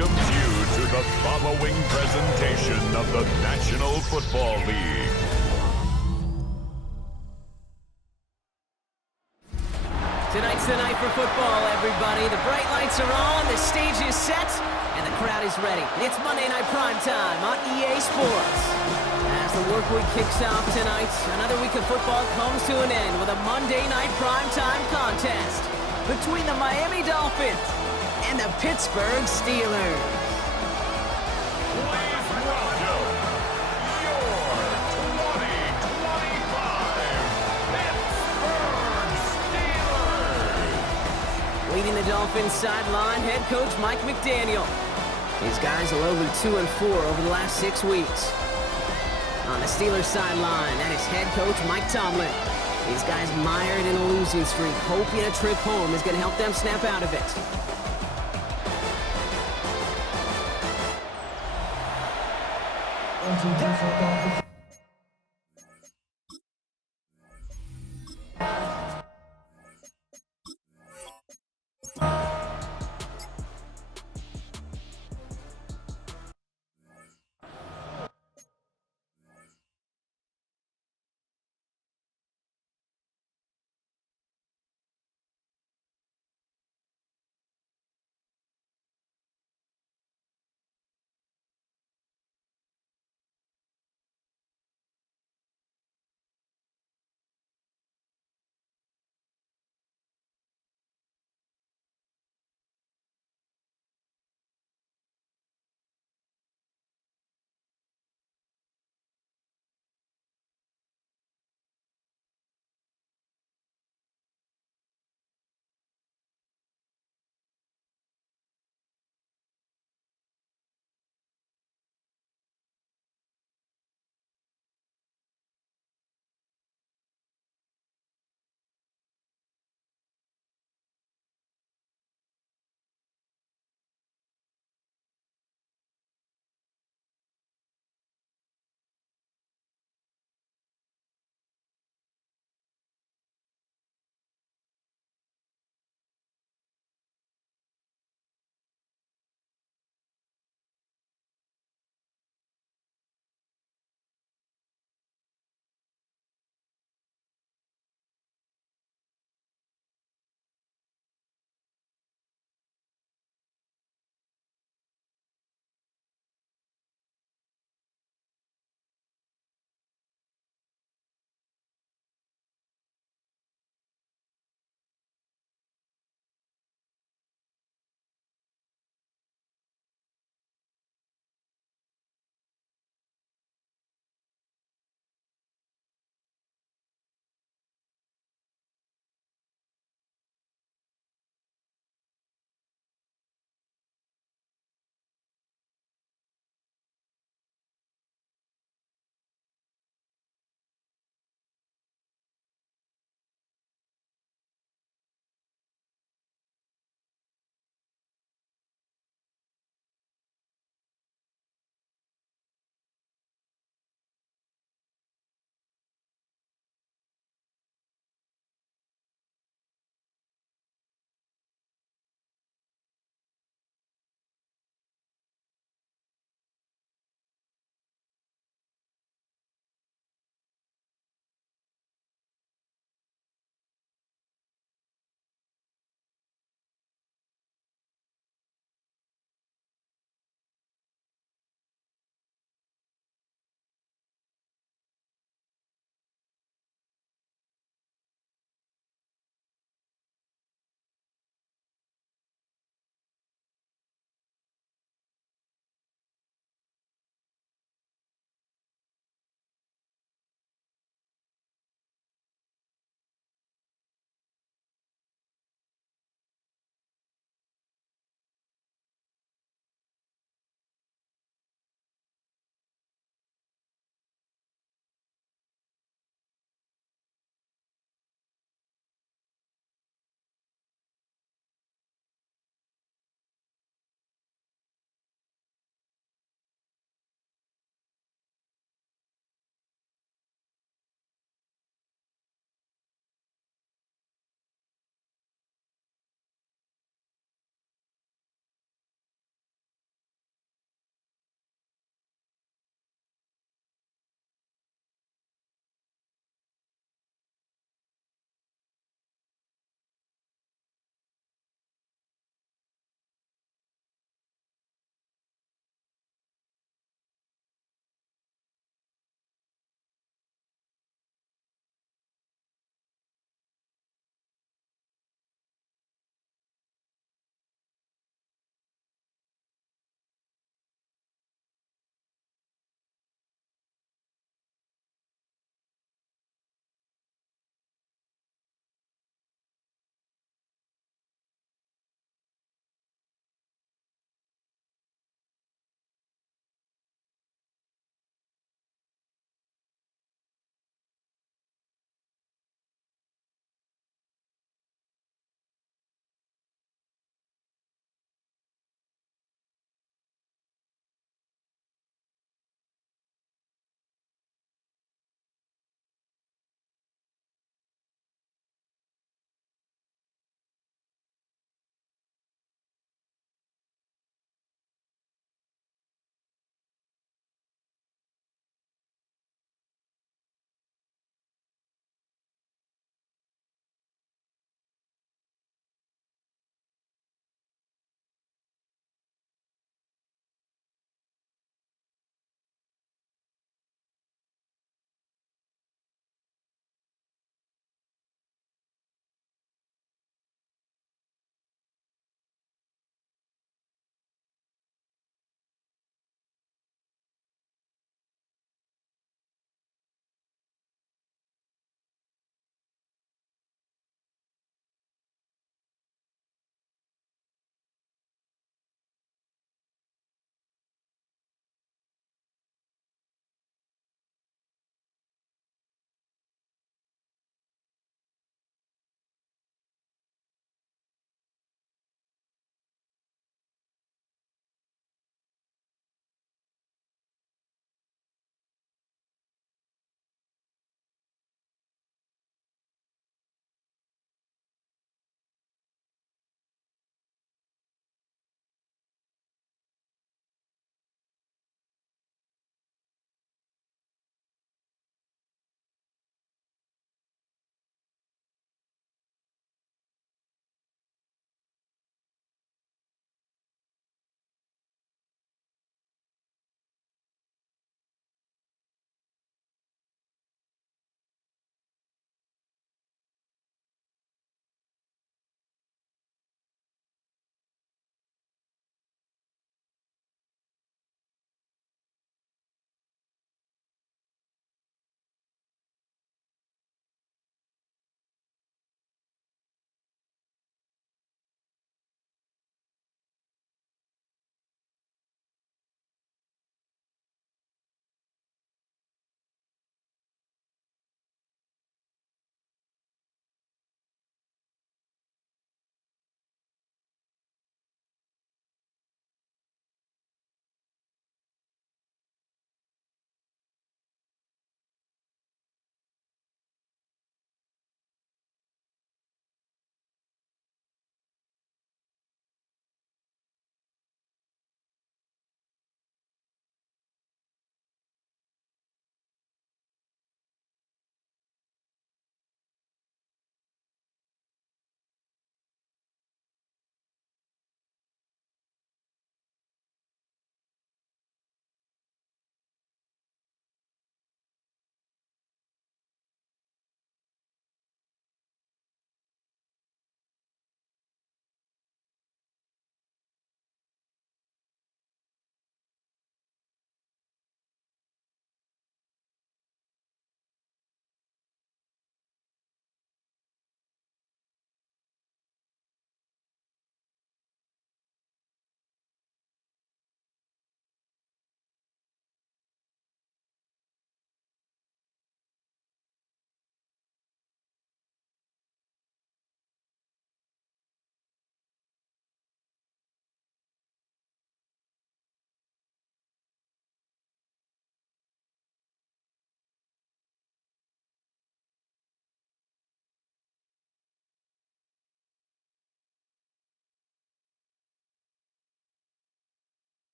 welcomes you to the following presentation of the National Football League. Tonight's the night for football, everybody. The bright lights are on, the stage is set, and the crowd is ready. It's Monday Night Primetime on EA Sports. As the work week kicks off tonight, another week of football comes to an end with a Monday Night Primetime contest between the Miami Dolphins and the Pittsburgh Steelers. Please welcome your 2025 Pittsburgh Steelers. Leading the Dolphins sideline, head coach Mike McDaniel. These guys are lowly 2-4 over the last 6 weeks. On the Steelers sideline, that is head coach Mike Tomlin. These guys mired in a losing streak, hoping a trip home is going to help them snap out of it.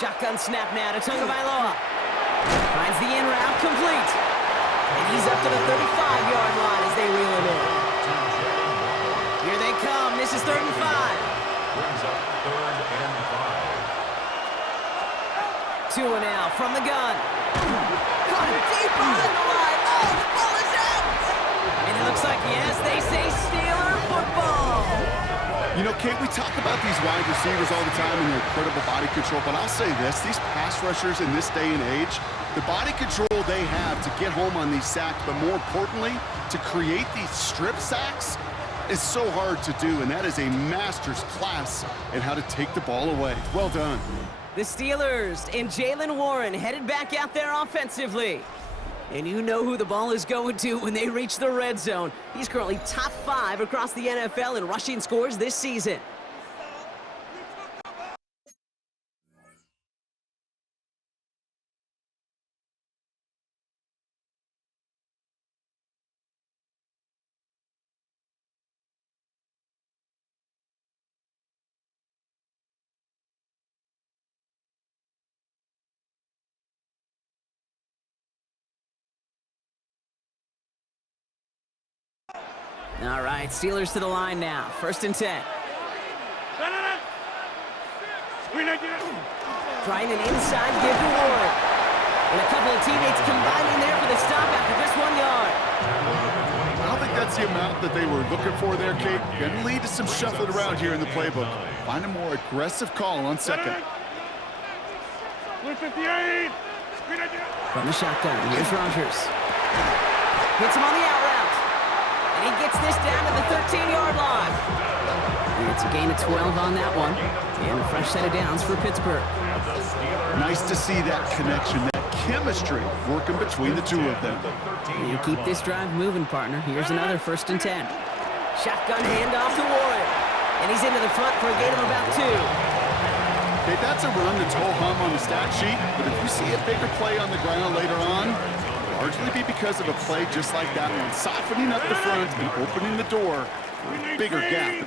Shotgun snap now to Tagovailoa. Finds the in route complete. And he's up to the 35-yard line as they reel him in. Here they come. This is 3rd and 5. Brings up 3rd and 5. Tua now from the gun. Caught it deep behind the line. Oh, the ball is out. And it looks like, yes, they say Steeler football. You know, Kate, we talk about these wide receivers all the time and their incredible body control, but I'll say this, these pass rushers in this day and age, the body control they have to get home on these sacks, but more importantly, to create these strip sacks is so hard to do, and that is a master's class in how to take the ball away. Well done. The Steelers and Jaylen Warren headed back out there offensively. And you know who the ball is going to when they reach the red zone. He's currently top 5 across the NFL in rushing scores this season. All right, Steelers to the line now. 1st and 10. Trying an inside give to Warren. And a couple of teammates combining there for the stop after just 1 yard. I don't think that's the amount that they were looking for there, Kate. Going to lead to some shuffling around here in the playbook. Find a more aggressive call on 2nd. 158. From the shotgun, here's Rodgers. Hits him on the out route. And he gets this down to the 13-yard line. And it's a gain of 12 on that one. And a fresh set of downs for Pittsburgh. Nice to see that connection, that chemistry working between the two of them. And you keep this drive moving, partner. Here's another 1st and 10. Shotgun handoff to Warren. And he's into the front for a gain of about 2. Okay, that's a run that's ho-hum on the stat sheet, but if you see a bigger play on the ground later on, largely be because of a play just like that one, softening up the front and opening the door for a bigger gap.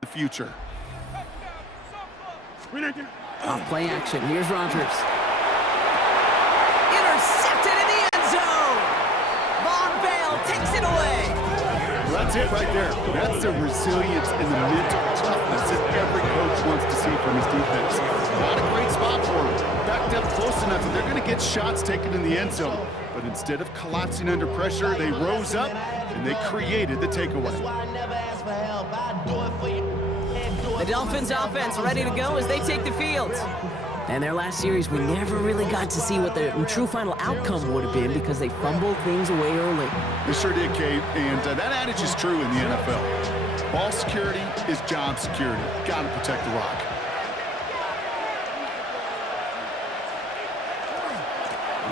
The future. Off play action. Here's Rodgers. Intercepted in the end zone. Von Bell takes it away. Well, that's it right there. That's the resilience and the mental toughness that every coach wants to see from his defense. Not a great spot for him. Backed up close enough that they're going to get shots taken in the end zone. But instead of collapsing under pressure, they rose up and they created the takeaway. The Dolphins offense ready to go as they take the field. And their last series, we never really got to see what the true final outcome would have been because they fumbled things away early. They sure did, Kate, and that adage is true in the NFL. Ball security is job security. Got to protect the rock.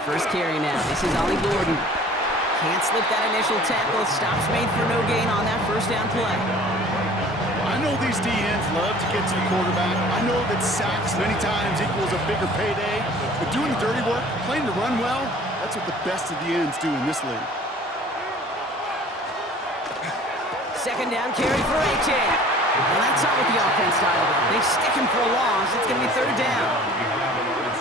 First carry now. This is Ollie Gordon. Can't slip that initial tackle. Stops made for no gain on that first down play. I know these DNs love to get to the quarterback. I know that sacks many times equals a bigger payday. But doing the dirty work, playing to run well, that's what the best of the ends do in this league. Second down carry for A.J. Well, that's not what the offense dialed up. They stick him for a loss. It's going to be third down.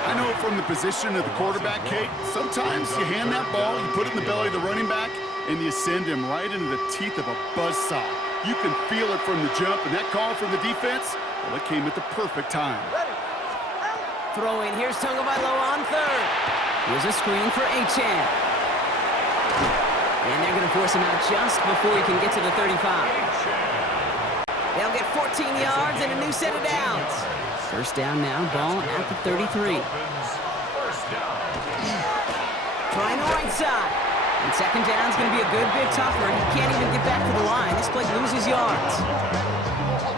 I know from the position of the quarterback, Kate, sometimes you hand that ball, you put it in the belly of the running back, and you send him right into the teeth of a buzzsaw. You can feel it from the jump, and that call from the defense, well, it came at the perfect time. Throw in. Here's Tagovailoa on third. Here's a screen for Achane. And they're going to force him out just before he can get to the 35. They'll get 14 yards and a new set of downs. First down now, ball at the 33. Trying the right side. And second down's going to be a good bit tougher. He can't even get back to the line. This play loses yards.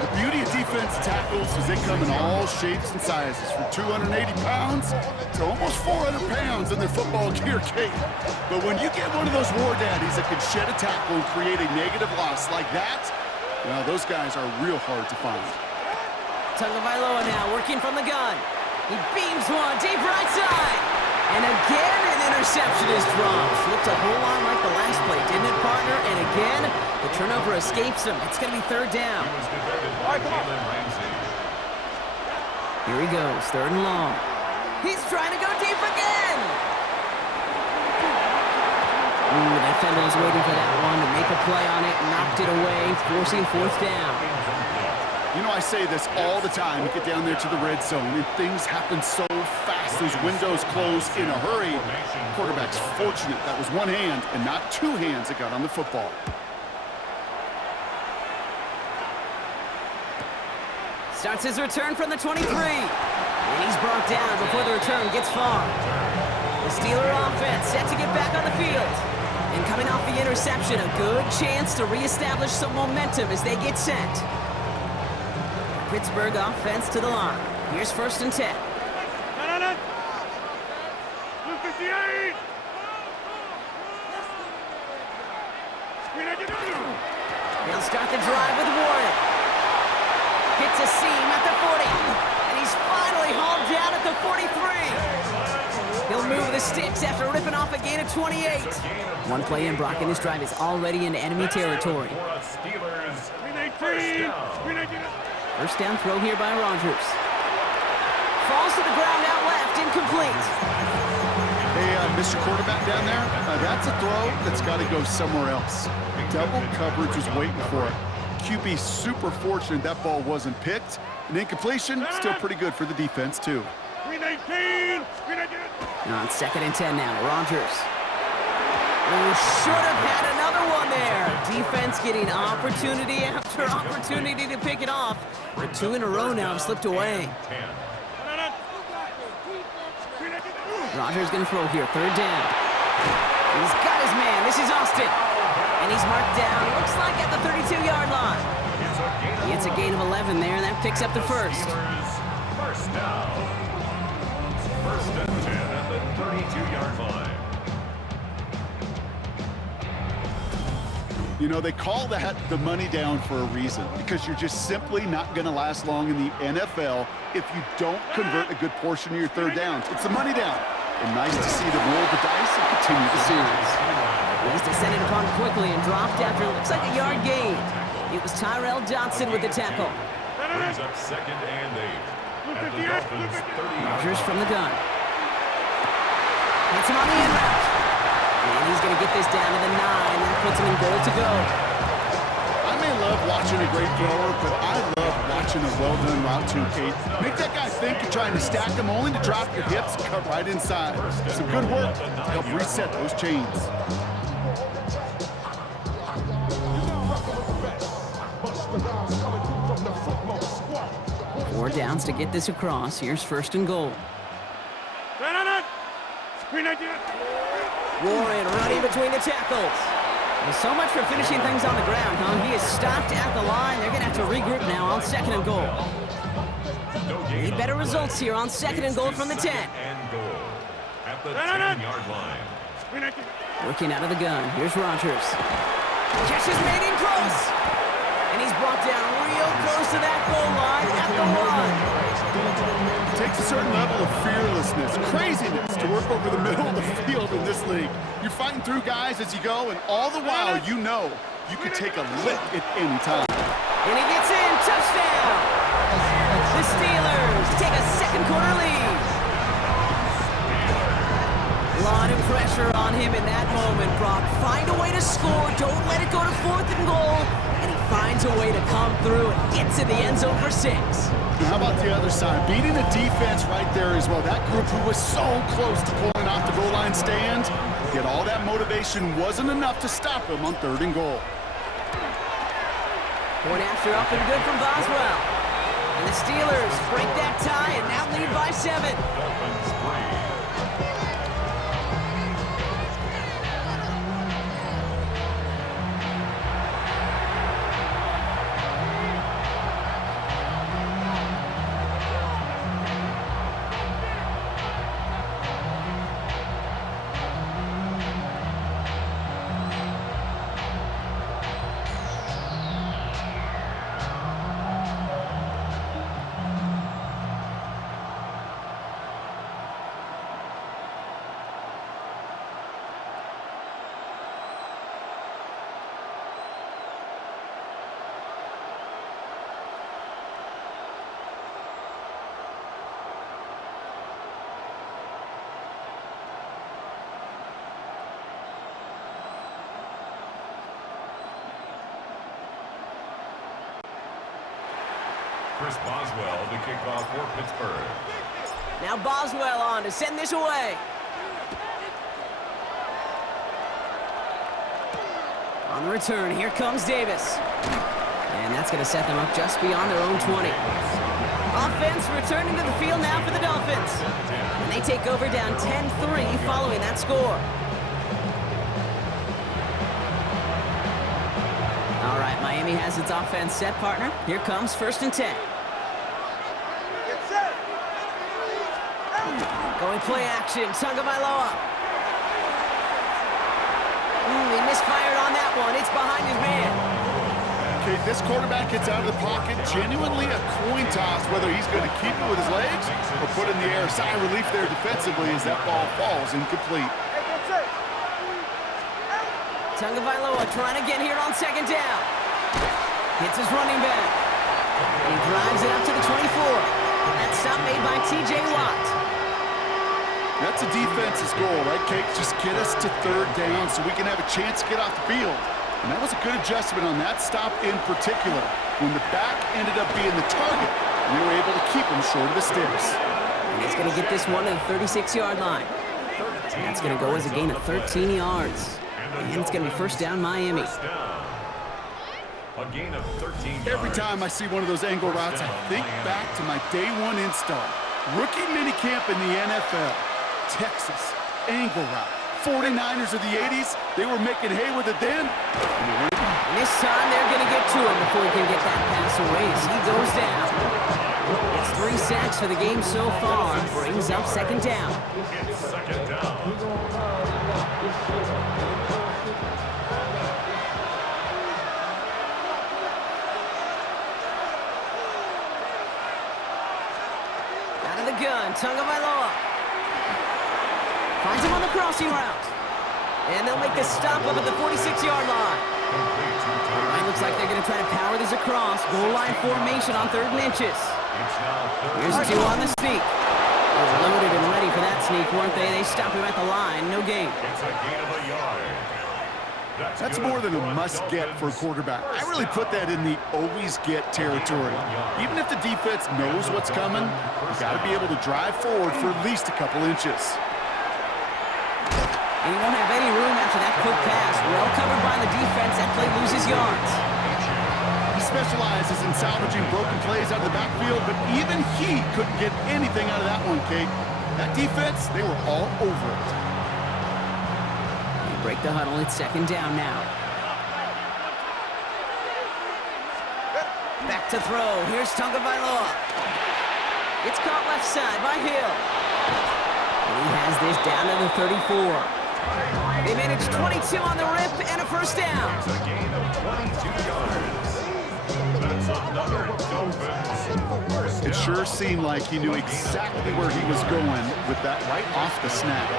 The beauty of defense tackles is they come in all shapes and sizes, from 280 pounds to almost 400 pounds in their football gear, Kate. But when you get one of those war daddies that can shed a tackle and create a negative loss like that, well, those guys are real hard to find. Tagovailoa now working from the gun. He beams one deep right side. And again, an interception is dropped. Looked a whole lot like the last play, didn't it, partner? And again, the turnover escapes him. It's going to be third down. Here he goes, third and long. He's trying to go deep again. Ooh, that defender was waiting for that one to make a play on it, knocked it away, forcing fourth down. You know, I say this all the time. You get down there to the red zone, and things happen so fast. Those windows close in a hurry. Quarterback's fortunate that was one hand and not two hands that got on the football. Starts his return from the 23. And he's brought down before the return gets far. The Steeler offense set to get back on the field. And coming off the interception, a good chance to reestablish some momentum as they get set. Pittsburgh offense to the line. Here's first and 10. They'll start the drive with Warren. Hits a seam at the 40. And he's finally hauled down at the 43. He'll move the sticks after ripping off a gain of 28. One play in, Brock, and this drive is already into enemy territory. First down throw here by Rodgers. Falls to the ground out left, incomplete. Hey, Mr. Quarterback down there, that's a throw that's got to go somewhere else. Double coverage was waiting for it. QB super fortunate that ball wasn't picked. An incompletion, still pretty good for the defense, too. On second and 10 now, Rodgers. Oh, should have had another one there. Defense getting opportunity after opportunity to pick it off. But two in a row now have slipped away. Rodgers going to throw here, third down. He's got his man. This is Austin. And he's marked down, looks like at the 32-yard line. He gets a gain of 11 there, and that picks up the first. First down. First and 10 at the 32-yard line. You know, they call that the money down for a reason, because you're just simply not going to last long in the NFL if you don't convert a good portion of your third downs. It's the money down. And nice to see them roll the dice and continue the series. He's descended upon quickly and dropped after it looks like a yard gain. It was Tyrell Johnson with the tackle. Brings up second and 8. At the Dolphins 30. Rodgers from the gun. Hits him on the in route. And he's going to get this down to the 9. That puts him in goal to go. I may love watching a great thrower, but I love watching a well-done route too, Kate. Make that guy think you're trying to stack him only to drop your hips and cut right inside. Some good work to help reset those chains. Four downs to get this across. Here's first and goal. Warren running between the tackles. Well, so much for finishing things on the ground, huh? He is stopped at the line. They're going to have to regroup now on second and goal. Need better results here on second and goal from the 10. the 10-yard line. Working out of the gun. Here's Rodgers. Catch is made in close. And he's brought down real close to that goal line at the 1. It takes a certain level of fearlessness, craziness to work over the middle of the field in this league. You're fighting through guys as you go, and all the while you know you can take a lick at any time. And he gets in. Touchdown. The Steelers take a second quarter lead. A lot of pressure on him in that moment, Brock. Find a way to score. Don't let it go to 4th and goal. And he finds a way to come through and gets in the end zone for 6. Now, how about the other side? Beating the defense right there as well. That group who was so close to pulling off the goal line stand, yet all that motivation wasn't enough to stop him on 3rd and goal. Point after up and good from Boswell. And the Steelers break that tie and now lead by 7. Dolphins 3. Chris Boswell to kick off for Pittsburgh. Now Boswell on to send this away. On the return, here comes Davis. And that's going to set them up just beyond their own 20. Offense returning to the field now for the Dolphins. And they take over down 10-3 following that score. All right, Miami has its offense set, partner. Here comes 1st and 10. Going play action, Tagovailoa. He misfired on that one. It's behind his man. Okay, this quarterback gets out of the pocket, genuinely a coin toss, whether he's going to keep it with his legs or put it in the air. Sigh of relief there defensively as that ball falls incomplete. Tagovailoa trying to get here on 2nd down. Hits his running back. And he drives it up to the 24. That stop made by T.J. Watt. That's a defense's goal, right, Kate? Just get us to 3rd down so we can have a chance to get off the field. And that was a good adjustment on that stop in particular. When the back ended up being the target, we were able to keep him short of the sticks. And he's going to get this one to the 36-yard line. That's going to go as a gain of 13 yards. And it's going to be 1st down Miami. A gain of 13 yards. Every time I see one of those angle routes, I think back to my day 1 install. Rookie minicamp in the NFL. Texas, angle route. 49ers of the 80s, they were making hay with it then. And this time they're going to get to him before he can get that pass away as he goes down. It's 3 sacks for the game so far. Brings up 2nd down. It's 2nd down. Out of the gun, Tagovailoa. Finds him on the crossing route. And they'll make the stop up at the 46-yard line. All right, looks like they're going to try to power this across. Goal line formation on 3rd and inches. Here's 2 on the sneak. They were loaded and ready for that sneak, weren't they? They stopped him at the line. No gain. It's a gain of a yard. That's more than a must-get for a quarterback. I really put that in the always-get territory. Even if the defense knows what's coming, you got to be able to drive forward for at least a couple inches. And he won't have any room after that quick pass. Well covered by the defense. That play loses yards. He specializes in salvaging broken plays out of the backfield, but even he couldn't get anything out of that one, Kate. That defense, they were all over it. They break the huddle. It's 2nd down now. Back to throw. Here's Tagovailoa. It's caught left side by Hill. And he has the is down to the 34. They managed 22 on the rip and a first down. It's a gain of 22 yards. That's another Dolphins first down. It sure seemed like he knew exactly where he was going with that right off the snap.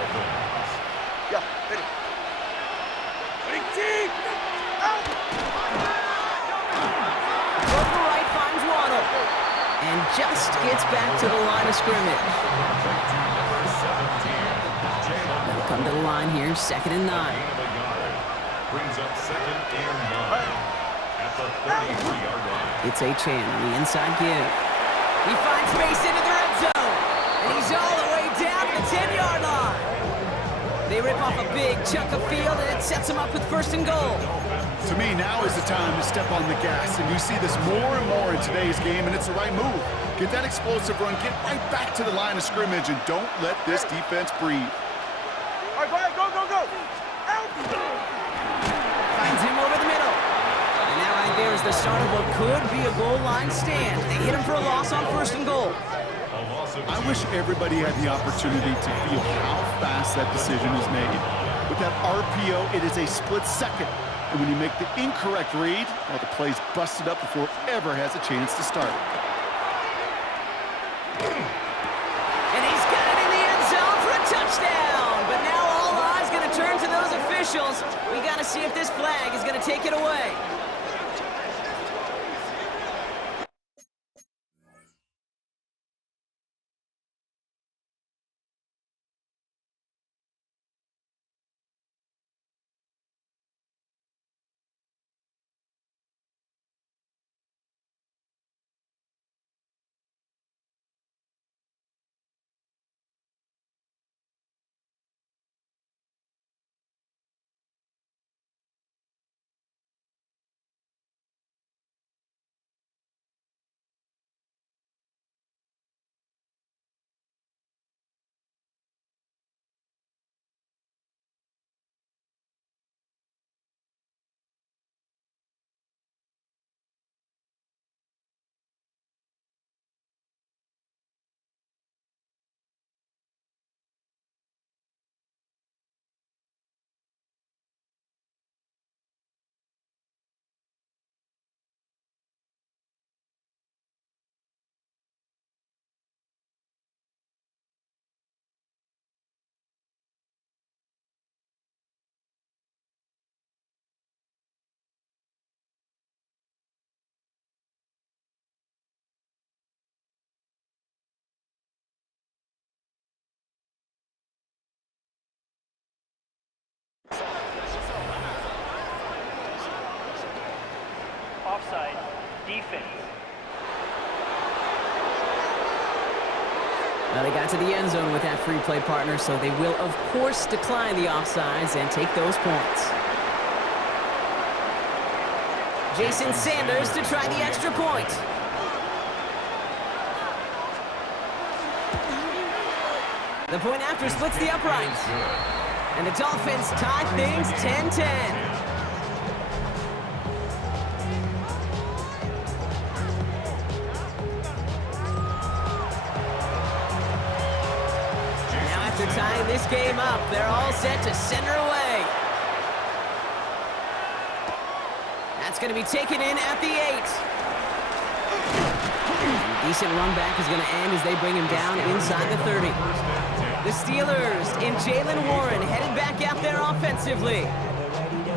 Yeah, ready. Over right finds Waddle. And just gets back to the line of scrimmage. They'll come to the line here, 2nd and 9. Brings up 2nd and 9 at the 33-yard line. It's Chan on the inside give. He finds space into the red zone. And he's all the way down to the 10-yard line. They rip off a big chunk of field, and it sets them up with 1st and goal. To me, now is the time to step on the gas, and you see this more and more in today's game, and it's the right move. Get that explosive run, get right back to the line of scrimmage, and don't let this defense breathe. All right, go ahead, go, go, go. Out. Finds him over the middle. And that right there is the start of what could be a goal line stand. They hit him for a loss on 1st and goal. I wish everybody had the opportunity to feel how fast that decision is made. With that RPO, it is a split second. And when you make the incorrect read, well, the play's busted up before it ever has a chance to start. And he's got it in the end zone for a touchdown. But now all eyes going to turn to those officials. We got to see if this flag is going to take it away. Offside, defense. Well, they got to the end zone with that free play partner, so they will, of course, decline the offsides and take those points. Jason Sanders to try the extra point. The point after splits the uprights. And the Dolphins tie things 10-10. After tying this game up, they're all set to send her away. That's going to be taken in at the 8. Decent run back is going to end as they bring him down inside the 30. The Steelers in Jaylen Warren headed back out there offensively.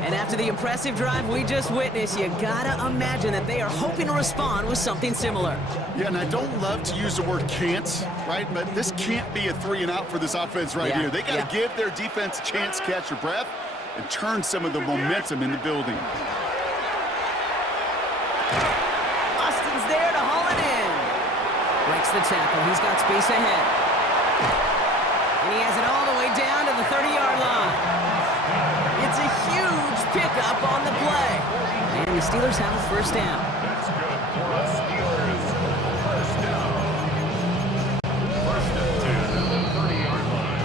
And after the impressive drive we just witnessed, you gotta imagine that they are hoping to respond with something similar. Yeah, and I don't love to use the word can't, right? But this can't be a 3 and out for this offense right here. They got to give their defense a chance to catch their breath and turn some of the momentum in the building. Austin's there to haul it in. Breaks the tackle. He's got space ahead. And he has it all the way down to the 30-yard line. It's a huge pickup on the play. And the Steelers have a first down. That's good for us Steelers. First down. First and 10 at the 30-yard line.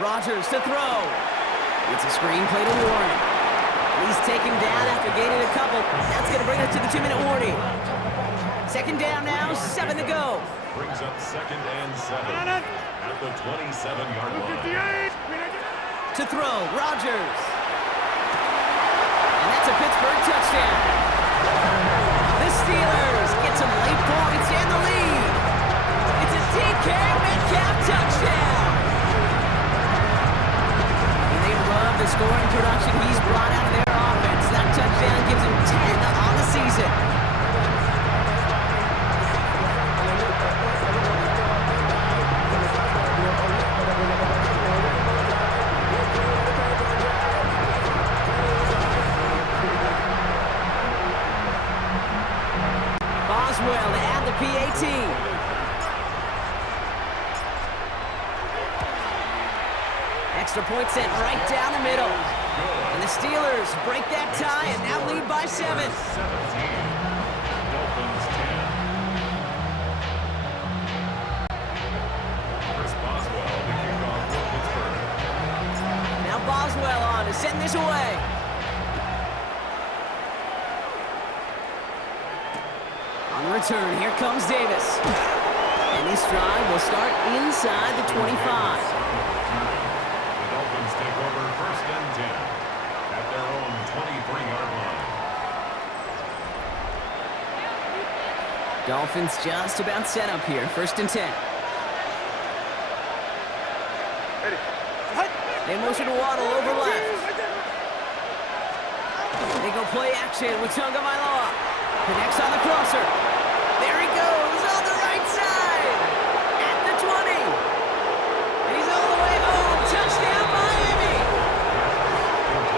Rodgers to throw. It's a screen play to Warren. He's taken down after gaining a couple. That's going to bring us to the 2-minute warning. Second down now, 7 to go. Brings up 2nd and 7 at the 27-yard line. To throw, Rodgers. And that's a Pittsburgh touchdown. The Steelers get some late points and the lead. It's a DK Metcalf touchdown. And they love the scoring production he's brought out of their offense. That touchdown gives him 10 on the season. Boswell to add the PAT. Extra point sent right down the middle. And the Steelers break that tie and now lead by 7. 17. Dolphins 10. Chris Boswell to kick off for Pittsburgh. Now Boswell on to send this away. On the return, here comes Davis. And this drive will start inside the 25. The Dolphins take over 1st and 10 at their own 23-yard line. Dolphins just about set up here. 1st and 10. They motion to Waddle over left. They go play action with Tagovailoa. Connects on the crosser. There he goes on the right side. At the 20. And he's all the way home. Touchdown, Miami.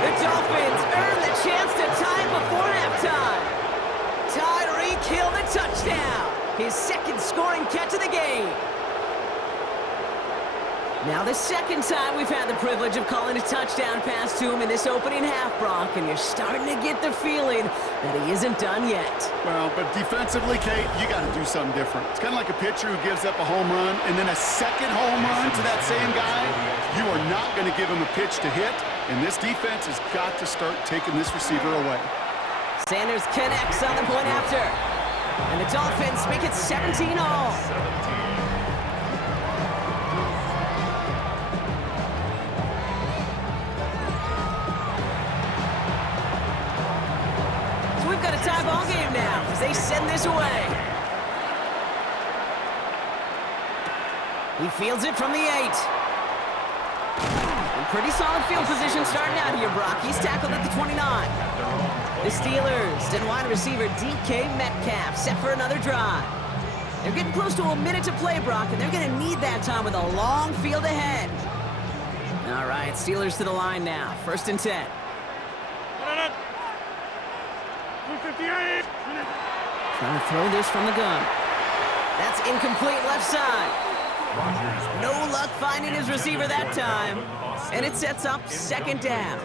The Dolphins earn the chance to tie before halftime. Tyreek Hill the touchdown. His 2nd scoring catch of the game. Now the 2nd time we've had the privilege of calling a touchdown pass to him in this opening half, Brock, and you're starting to get the feeling that he isn't done yet. Well, but defensively, Kate, you got to do something different. It's kind of like a pitcher who gives up a home run and then a 2nd home run to that same guy. You are not going to give him a pitch to hit, and this defense has got to start taking this receiver away. Sanders connects on the point after, and the Dolphins make it 17 all. 17. We've got a tie ball game now as they send this away. He fields it from the 8. And pretty solid field position starting out here, Brock. He's tackled at the 29. The Steelers and wide receiver DK Metcalf set for another drive. They're getting close to a minute to play, Brock, and they're going to need that time with a long field ahead. All right, Steelers to the line now. 1st and 10. 258. Trying to throw this from the gun. That's incomplete left side. No luck finding his receiver that time. And it sets up 2nd down.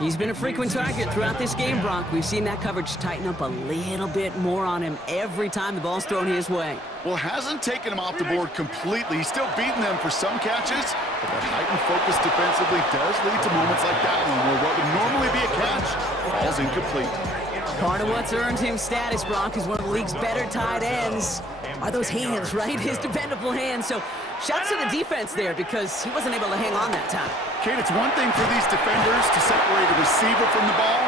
He's been a frequent target throughout this game, Brock. We've seen that coverage tighten up a little bit more on him every time the ball's thrown his way. Well, hasn't taken him off the board completely. He's still beating them for some catches, but that heightened focus defensively does lead to moments like that one where what would normally be a catch falls incomplete. Part of what's earned him status, Brock, is one of the league's better tight ends. Are those hands, right? His dependable hands. So shouts to the defense there because he wasn't able to hang on that time. Kate, it's one thing for these defenders to separate a receiver from the ball,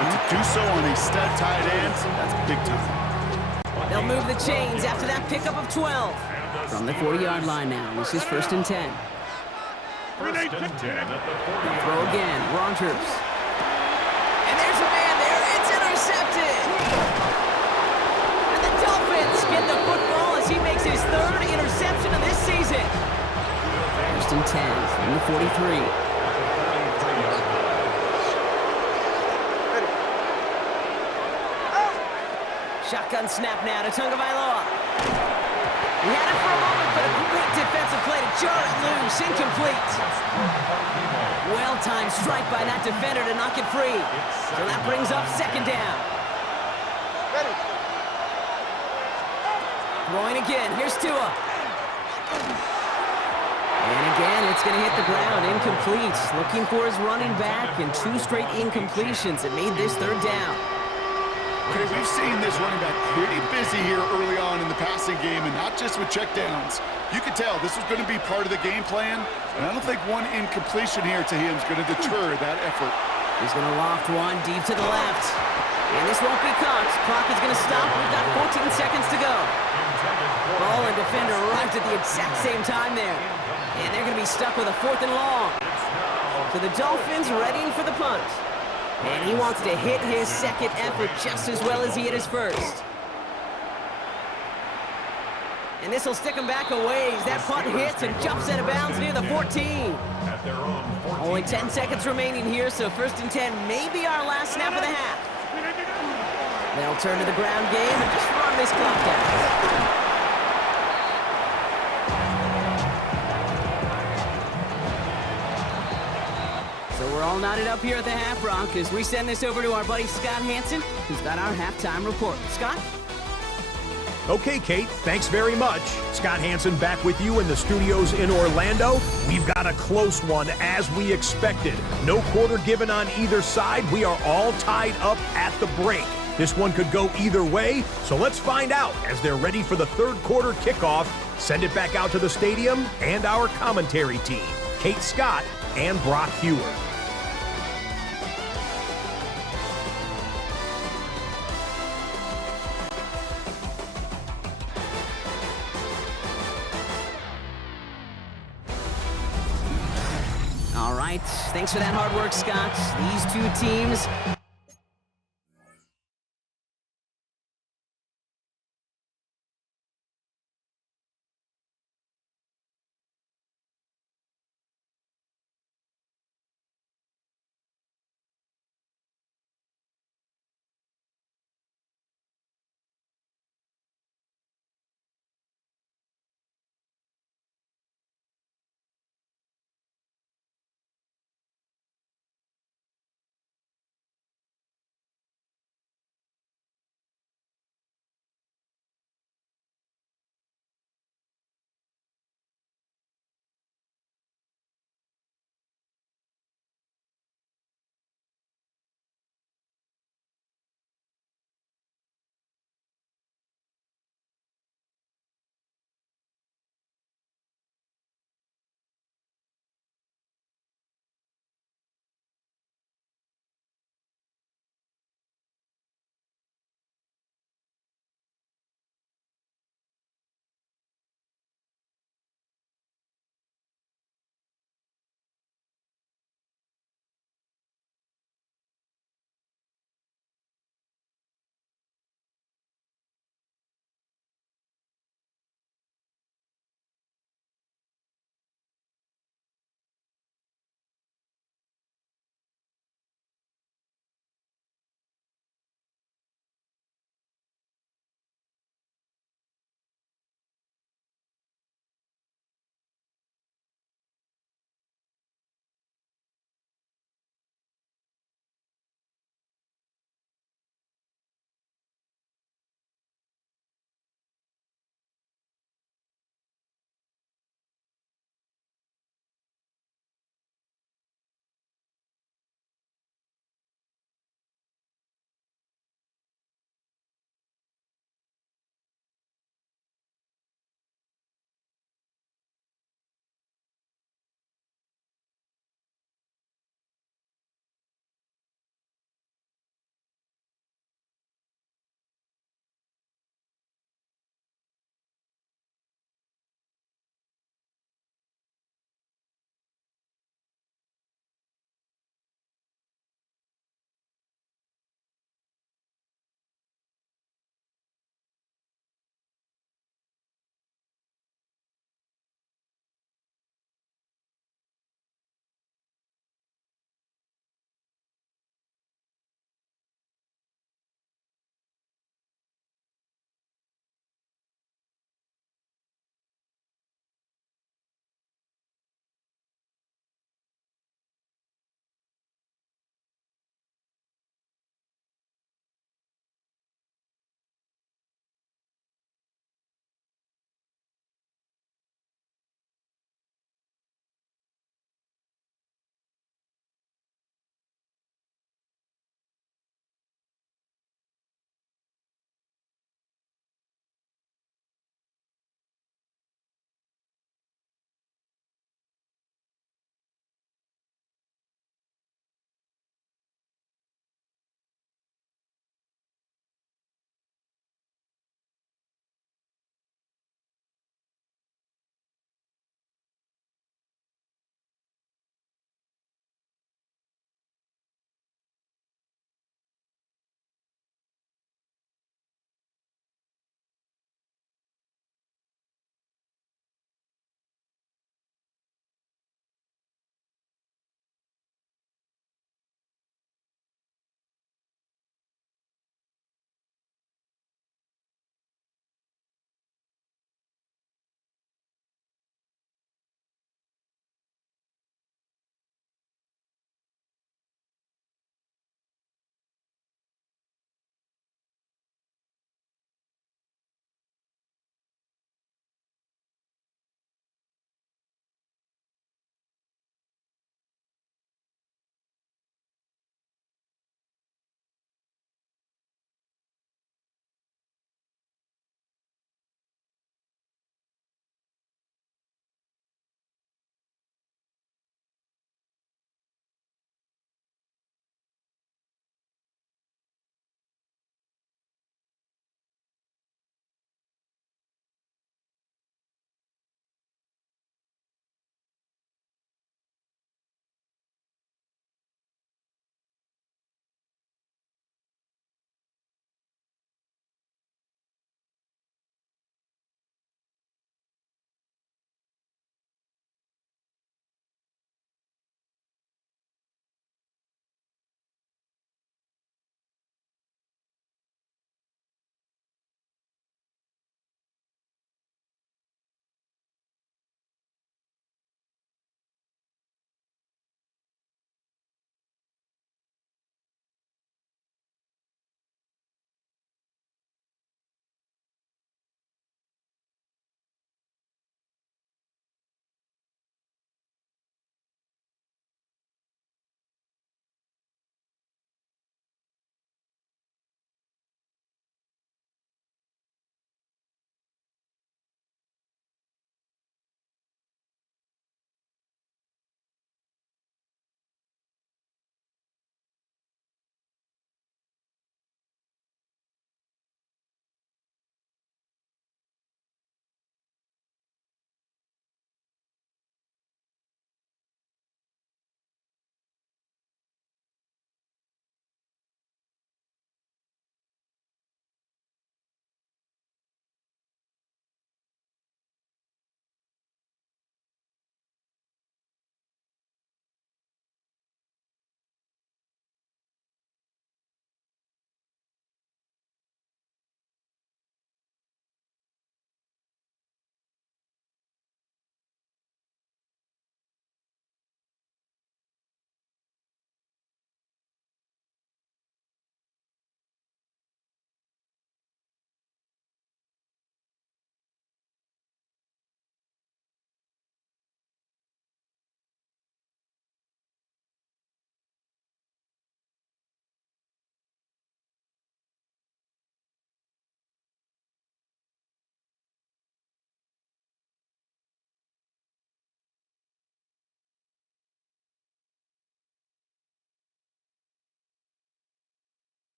but to do so on a stud tight end, that's big time. They'll move the chains after that pickup of 12. From the 40-yard line now, this is 1st and 10. 1st and 10 at the 40-yard Throw line. again, Rodgers. And there's a man there, it's intercepted! And the Dolphins get the football as he makes his 3rd interception of this season. 1st and 10 from the 43. Shotgun snap now to Tagovailoa. He had it for a moment, but a great defensive play to jar it loose. Incomplete. Well-timed strike by that defender to knock it free. So that brings up 2nd down. Throwing again. Here's Tua. And again, It's going to hit the ground, incomplete. Looking for his running back, and 2 straight incompletions. It made this 3rd down. Okay, we've seen this running back pretty busy here early on in the passing game, and not just with checkdowns. You could tell this was going to be part of the game plan, and I don't think one incompletion here to him is going to deter that effort. He's going to loft one deep to the left. And this won't be caught. Clock is going to stop. We've got 14 seconds to go. Ball and defender arrived at the exact same time there. And they're going to be stuck with a 4th and long. So the Dolphins readying for the punt. And he wants to hit his 2nd effort just as well as he hit his 1st. And this will stick him back a ways. That punt hits and jumps out of bounds near the 14. Only 10 seconds remaining here, so 1st and 10 may be our last snap of the half. They'll turn to the ground game and just run this clock out. So we're all knotted up here at the half, Brock, as we send this over to our buddy Scott Hansen, who's got our halftime report. Scott? Okay, Kate, thanks very much. Scott Hansen back with you in the studios in Orlando. We've got a close one, as we expected. No quarter given on either side. We are all tied up at the break. This one could go either way, so let's find out as they're ready for the 3rd quarter kickoff. Send it back out to the stadium and our commentary team, Kate Scott and Brock Hewer. All right, thanks for that hard work, Scott. These 2 teams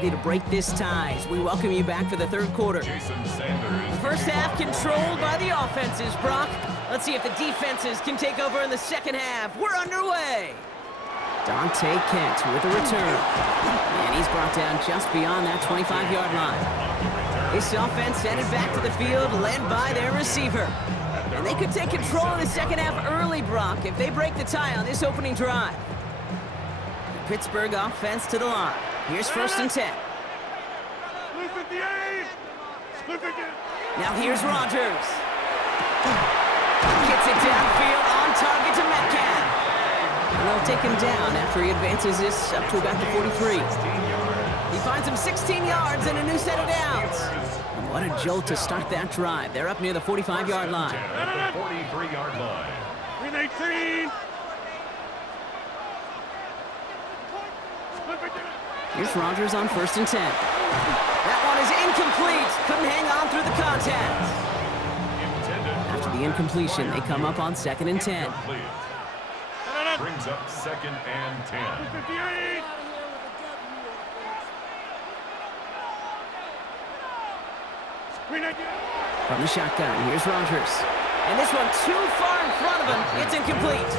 ready to break this tie as we welcome you back for the third quarter. Jason Sanders. First half controlled by the offenses, Brock. Let's see if the defenses can take over in the second half. We're underway. Dante Kent with a return. And he's brought down just beyond that 25-yard line. This offense headed back to the field, led by their receiver. And they could take control in the second half early, Brock, if they break the tie on this opening drive. The Pittsburgh offense to the line. Here's 1st and 10. Blue 58. Blue 58. Now here's Rodgers. Gets it downfield on target to Metcalf. And they'll take him down after he advances this up to about the 43. He finds him 16 yards and a new set of downs. And what a jolt to start that drive. They're up near the 45-yard line. At the 43-yard line. Green 18. Blue 58. Here's Rodgers on 1st and 10. That one is incomplete. Couldn't hang on through the contact. After the incompletion, they come up on 2nd and 10. Complete. Brings up 2nd and 10. 58. Green 18. From the shotgun, here's Rodgers. And this one too far in front of him. It's incomplete.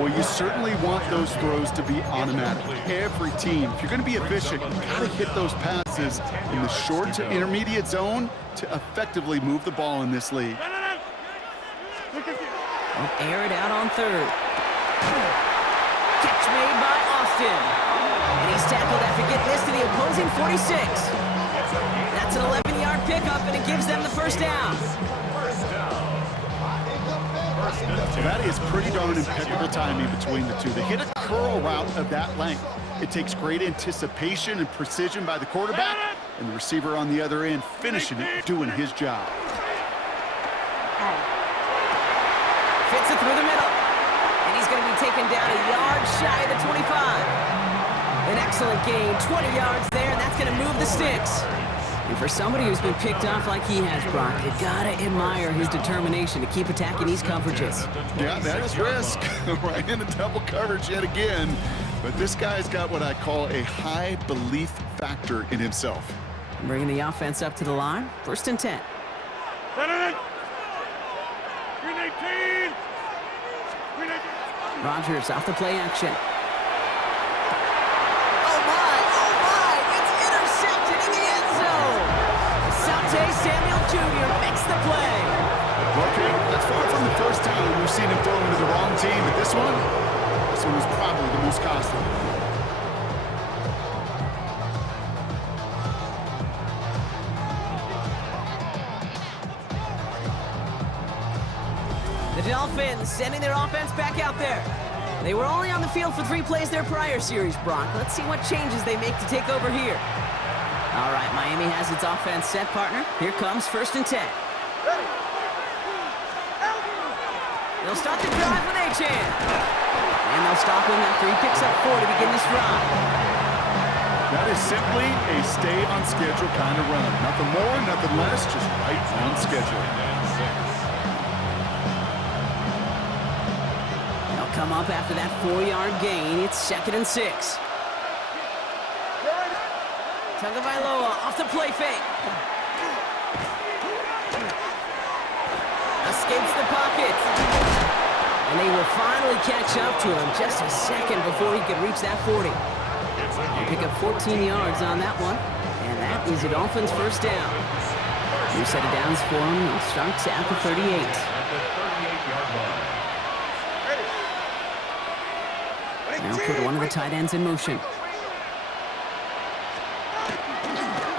Well, you certainly want those throws to be automatic. Every team, if you're going to be efficient, you got to hit those passes in the short to intermediate zone to effectively move the ball in this league. They'll air it out on 3rd. Catch made by Austin. And he's tackled after getting this to the opposing 46. That's an 11-yard pickup, and it gives them the first down. That is pretty darn impeccable timing between the two. They hit a curl route of that length. It takes great anticipation and precision by the quarterback, and the receiver on the other end finishing it, doing his job. Fits it through the middle. And he's going to be taken down a yard shy of the 25. An excellent gain, 20 yards there, and that's going to move the sticks. And for somebody who's been picked off like he has, Brock, you gotta admire his determination to keep attacking these coverages. Yeah, that is risk. Right into double coverage yet again. But this guy's got what I call a high belief factor in himself. Bringing the offense up to the line. 1st and 10. Green 18. Green 18. Rodgers off the play action. Samuel Jr. makes the play. Okay, that's far from the first time we've seen him throw into the wrong team, but this one was probably the most costly. The Dolphins sending their offense back out there. They were only on the field for 3 plays their prior series, Brock. Let's see what changes they make to take over here. All right, Miami has its offense set, partner. Here comes 1st and 10. They'll start the drive with Achan. And they'll stop him after he picks up 4 to begin this drive. That is simply a stay on schedule kind of run. Nothing more, nothing less, just right on schedule. They'll come up after that 4-yard gain. It's 2nd and 6. Tagovailoa off the play fake. Escapes the pocket. And they will finally catch up to him just a second before he could reach that 40. They pick up 14 yards on that one. And that is the Dolphins' first down. New set of downs for him. He starts at the 38. Now put one of the tight ends in motion.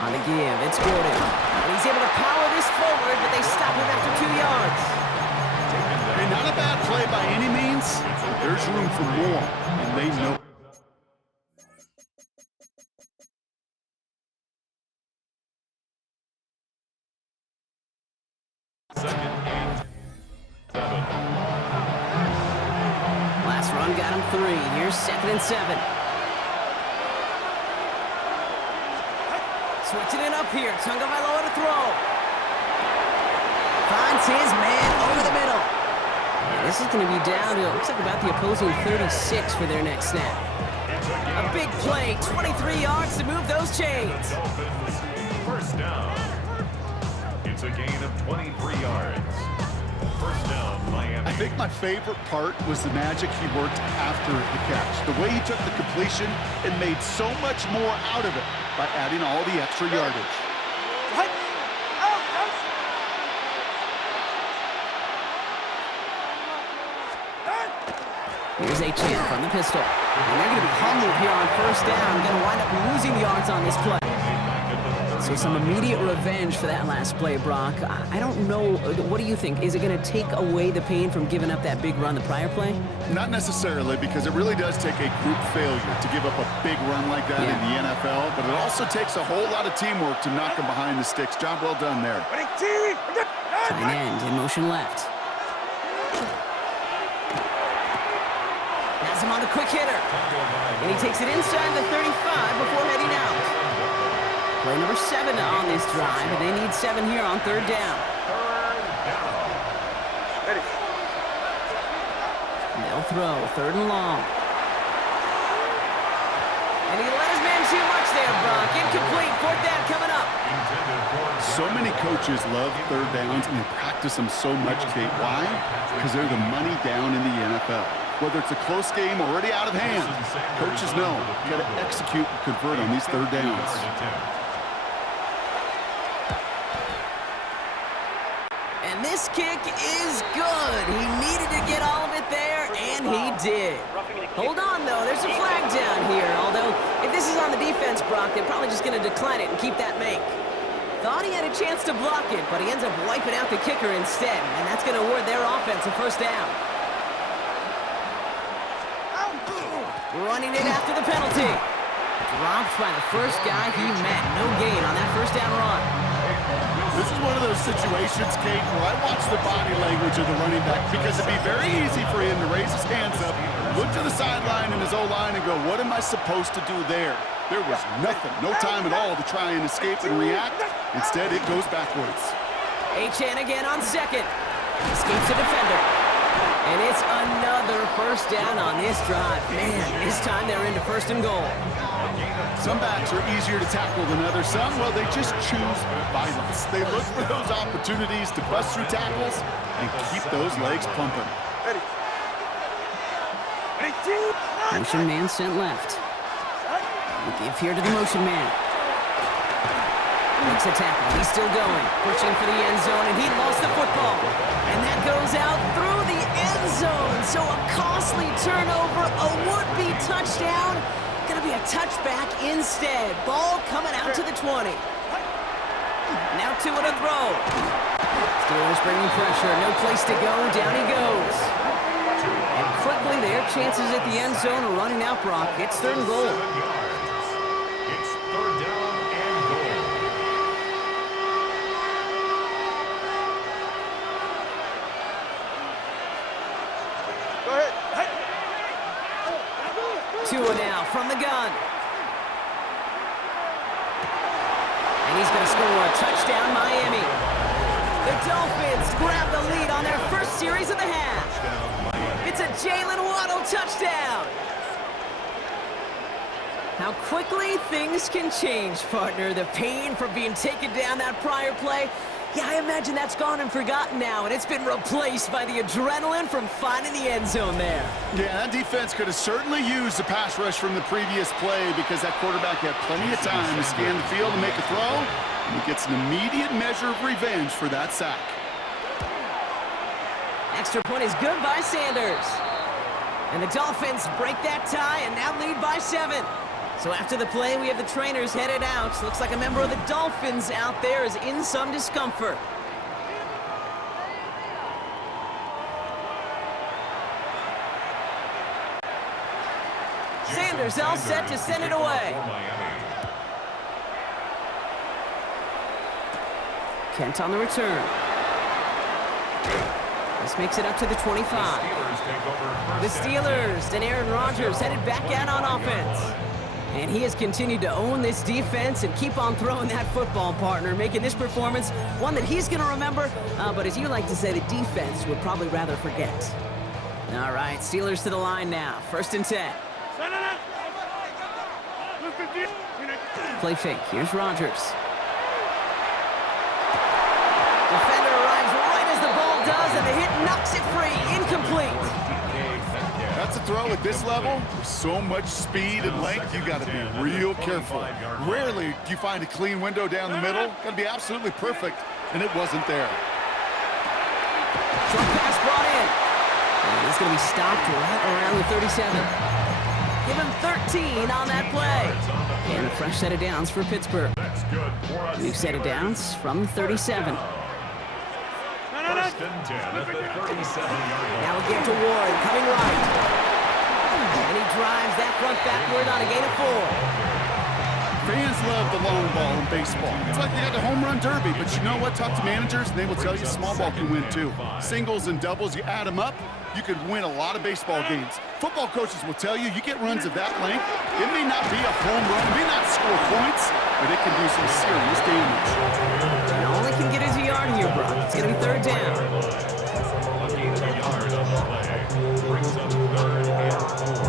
On the give, it's Gordon. And he's able to power this forward, but they stop him after 2 yards. Hey, not a bad play by any means. There's room for more, and they know. Last run got him 3. Here's 2nd and 7. Switching it up here. Tagovailoa to throw. Finds his man over the middle. And this is going to be down to, looks like about the opposing 36 for their next snap. A big play, 23 yards to move those chains. Dolphins, first down. It's a gain of 23 yards. First down, Miami. I think my favorite part was the magic he worked after the catch. The way he took the completion and made so much more out of it by adding all the extra yardage. Here's Achane from the pistol. And they're going to be humbled here on first down. Going to wind up losing yards on this play. So some immediate revenge for that last play, Brock. I don't know. What do you think? Is it going to take away the pain from giving up that big run the prior play? Not necessarily, because it really does take a group failure to give up a big run like that in the NFL, but it also takes a whole lot of teamwork to knock him behind the sticks. Job well done there. Tight end in motion left. Has him on the quick hitter. And he takes it inside the 35 before heading out. Play number 7 on this drive, and they need 7 here on third down. They'll throw, third and long. And he let his man too much there, Brock. Incomplete, fourth down coming up. So many coaches love third downs, and they practice them so much, Kate. Why? Because they're the money down in the NFL. Whether it's a close game or already out of hand, coaches know you got to execute and convert on these third downs. And this kick is good. He needed to get all of it there, and he did. Hold on, though. There's a flag down here. Although, if this is on the defense, Brock, they're probably just going to decline it and keep that make. Thought he had a chance to block it, but he ends up wiping out the kicker instead, and that's going to award their offense a first down. Running it after the penalty. Dropped by the first guy he met. No gain on that first down run. This is one of those situations, Kate, where I watch the body language of the running back, because it'd be very easy for him to raise his hands up, look to the sideline and his O-line and go, what am I supposed to do there? There was nothing, no time at all to try and escape and react. Instead, it goes backwards. Achane again on second. Escapes the defender. And it's another first down on this drive. Man, this time they're into first and goal. Some backs are easier to tackle than others. Some, well, they just choose violence. They look for those opportunities to bust through tackles and keep those legs pumping. Motion man sent left. We give here to the motion man. Makes a tackle. He's still going. Pushing for the end zone, and he lost the football. And that goes out through the end zone. So a costly turnover, a would-be touchdown. Gonna be a touchback instead. Ball coming out to the 20. Now to it, a throw. Steelers bringing pressure. No place to go. Down he goes. And quickly, their chances at the end zone are running out, Brock. It's third and goal. It's third down and goal. Go ahead. Tua now from the gun. And he's going to score a touchdown, Miami. The Dolphins grab the lead on their first series of the half. It's a Jalen Waddle touchdown. How quickly things can change, partner. The pain from being taken down that prior play, yeah, I imagine that's gone and forgotten now, and it's been replaced by the adrenaline from finding the end zone there. Yeah, that defense could have certainly used the pass rush from the previous play, because that quarterback had plenty of time to scan the field and make a throw, and he gets an immediate measure of revenge for that sack. Extra point is good by Sanders. And the Dolphins break that tie and now lead by 7. So after the play, we have the trainers headed out. Looks like a member of the Dolphins out there is in some discomfort. Sanders all set to send it away. Kent on the return. This makes it up to the 25. The Steelers and Aaron Rodgers headed back out on offense. And he has continued to own this defense and keep on throwing that football, partner, making this performance one that he's going to remember, but as you like to say, the defense would probably rather forget. All right, Steelers to the line now. First and 10. Play fake. Here's Rodgers. Defender arrives right as the ball does, and the hit knocks it free. Incomplete. That's a throw at this level. With so much speed and length, you got to be real careful. Rarely do you find a clean window down the middle. Got to be absolutely perfect, and it wasn't there. Short pass brought in. And he's going to be stopped right around the 37. Give him 13 on that play. And a fresh set of downs for Pittsburgh. New set of downs from 37. First and 10 at the 37-yard Now again to Warren, coming right. And he drives that front backward on a gain of 4. Fans love the long ball in baseball. It's like they got the home run derby, but you know what? Talk to managers, and they will tell you small ball can win too. Singles and doubles, you add them up, you could win a lot of baseball games. Football coaches will tell you, you get runs of that length, it may not be a home run, it may not score points, but it can do some serious damage. And all he can get is a yard here, Brock. It's going to be third down. A gain of a yard on the play. Brings up third and 4.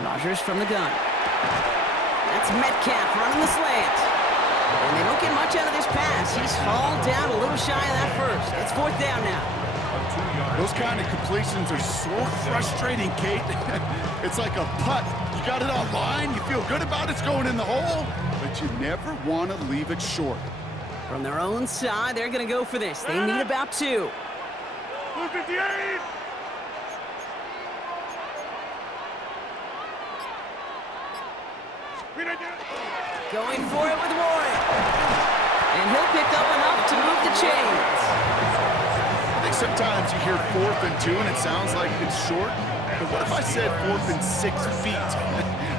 Rodgers from the gun. That's Metcalf running the slant. And they don't get much out of this pass. He's hauled down a little shy of that first. It's fourth down now. Those kind of completions are so frustrating, Kate. It's like a putt. You got it on line, you feel good about it's going in the hole, but you never want to leave it short. From their own side, they're going to go for this. They need about 2. Going for it with Warren. And he'll pick up enough to move the chains. I think sometimes you hear 4th and 2 and it sounds like it's short, but what if I said 4th and 6 feet?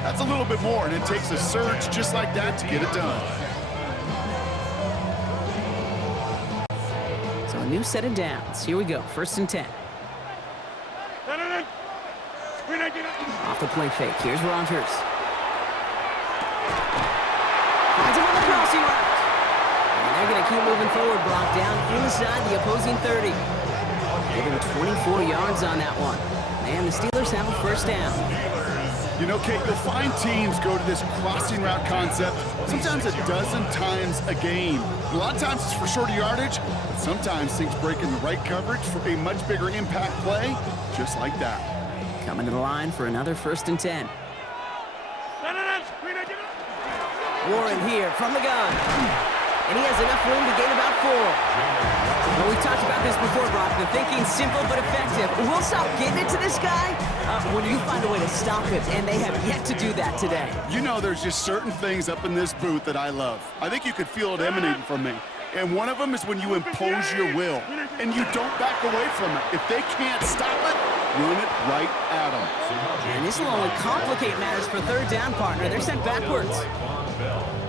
That's a little bit more, and it takes a surge just like that to get it done. So a new set of downs. Here we go, first and 10. Off the play fake, here's Rodgers. Finds him on the crossing route. And they're going to keep moving forward, Brock, down inside the opposing 30. Give him 24 yards on that one. And the Steelers have a first down. You know, Kate, you'll find teams go to this crossing route concept sometimes a dozen times a game. A lot of times it's for shorter yardage, but sometimes things break in the right coverage for a much bigger impact play, just like that. Coming to the line for another first and 10. Warren here from the gun. And he has enough room to gain about 4. Well, we've talked about this before, Brock. The thinking's simple but effective. We'll stop getting it to this guy when you find a way to stop it, and they have yet to do that today. You know, there's just certain things up in this booth that I love. I think you could feel it emanating from me. And one of them is when you impose your will, and you don't back away from it. If they can't stop it, run it right at them. And this will only complicate matters for third down, partner. They're sent backwards.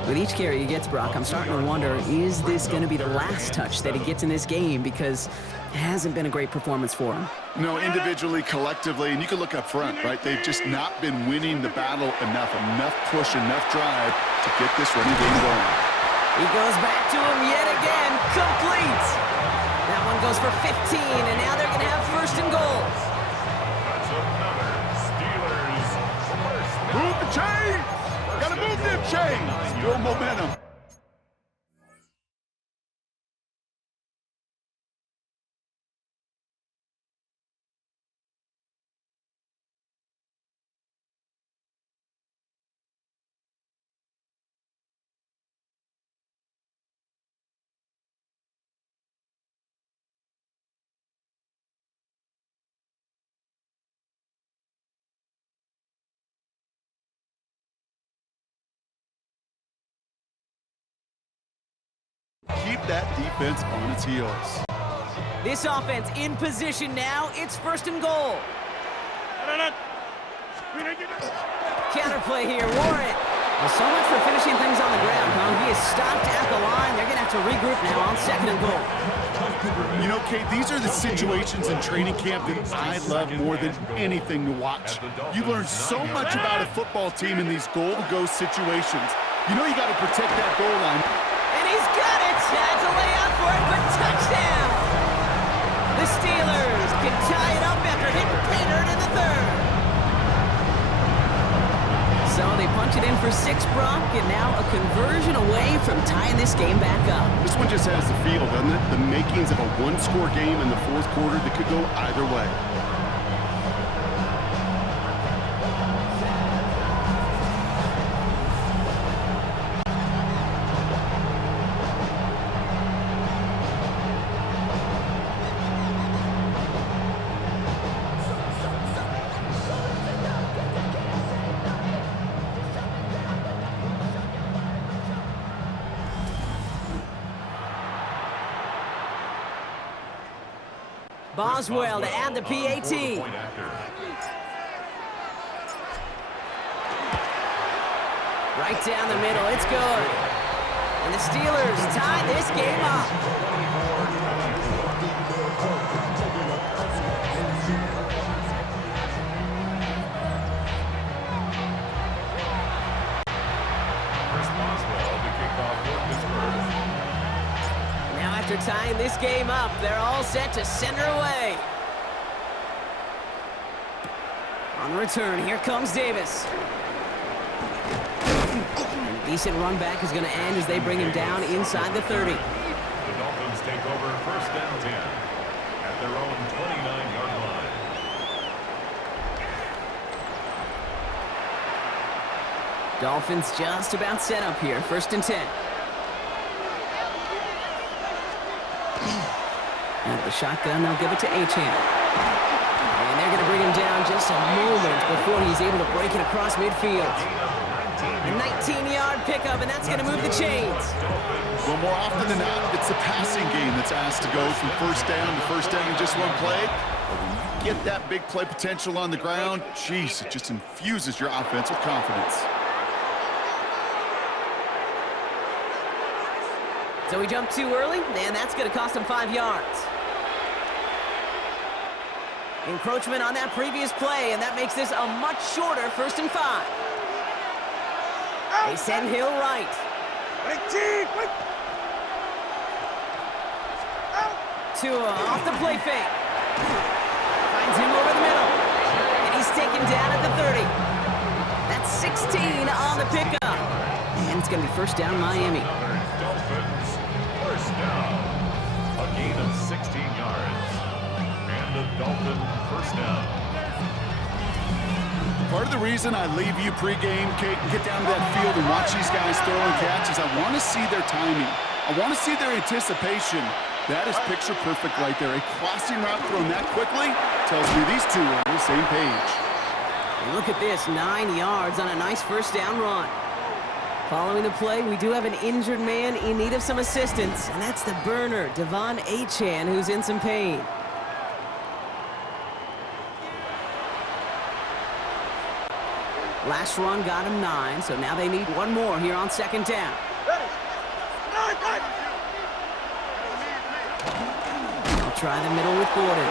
With each carry he gets, Brock, I'm starting to wonder, is this going to be the last touch that he gets in this game? Because it hasn't been a great performance for him. No, individually, collectively, and you can look up front, right? They've just not been winning the battle enough push, enough drive to get this running game going. He goes back to him yet again, complete. That one goes for 15, and now they're going to have first and goal. That's another Steelers first down. Move the chain! Gotta move them chains! Build momentum. Keep that defense on its heels. This offense in position now. It's first and goal. Counterplay here, Warren. Well, so much for finishing things on the ground, huh? He is stopped at the line. They're going to have to regroup now on second and goal. You know, Kate, these are the situations in training camp that I love more than anything to watch. You learn so much about a football team in these goal-to-go situations. You know you got to protect that goal line. And he's got it. Had to lay out for it, but touchdown. So they punch it in for 6, Brock, and now a conversion away from tying this game back up. This one just has the feel, doesn't it? The makings of a one-score game in the fourth quarter that could go either way. Boswell to add the PAT. Right down the middle, it's good. And the Steelers tie this game up. Now after tying this game up, they're all set to send her away. On the return, here comes Davis. And a decent run back is going to end as they bring him down inside the 30. The Dolphins take over first and 10 at their own 29-yard line. Dolphins just about set up here, first and 10. Out of the shotgun, they'll give it to Achane. And they're going to bring him down just a moment before he's able to break it across midfield. A 19-yard pickup, and that's going to move the chains. Well, more often than not, it's the passing game that's asked to go from first down to first down in just one play. But when you get that big play potential on the ground, geez, it just infuses your offense with confidence. So he jumped too early, and that's going to cost him 5 yards. Encroachment on that previous play, and that makes this a much shorter first and 5. They send Hill right. Tua off the play fake. Finds him over the middle. And he's taken down at the 30. That's 16 on the pickup. And it's going to be first down Miami. Dolphins first down. A gain of 16 yards. And the Dolphin first down. Part of the reason I leave you pregame, Kate, and get down to that field and watch these guys throw and catch is I want to see their timing. I want to see their anticipation. That is picture perfect right there. A crossing route thrown that quickly tells me these two are on the same page. And look at this, 9 yards on a nice first down run. Following the play, we do have an injured man in need of some assistance, and that's the burner, Devon Achane, who's in some pain. Last run got him 9, so now they need one more here on second down. They'll try the middle with Gordon.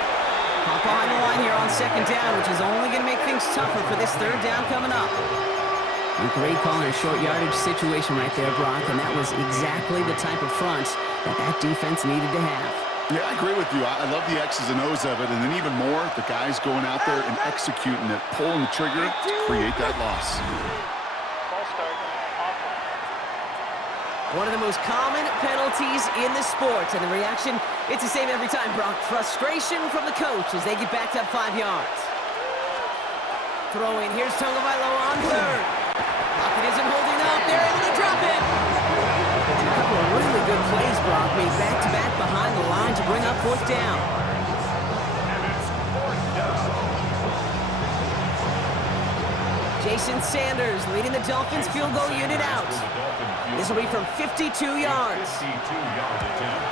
Hop behind the line here on second down, which is only going to make things tougher for this third down coming up. A great call in a short yardage situation right there, Brock, and that was exactly the type of front that defense needed to have. Yeah, I agree with you. I love the X's and O's of it, and then even more, the guys going out there and executing it, pulling the trigger to create that loss. Ball start, offline. One of the most common penalties in the sport, and the reaction, it's the same every time, Brock. Frustration from the coach as they get backed up 5 yards. Throwing, here's Tagovailoa on third. Pocket isn't holding up, they're able to drop it. A couple of really good plays, Brock, made back-to-back behind the line to bring up fourth down. And it's fourth down. Jason Sanders leading the Dolphins field goal unit out. This will be from 52 yards. 52-yard attempt.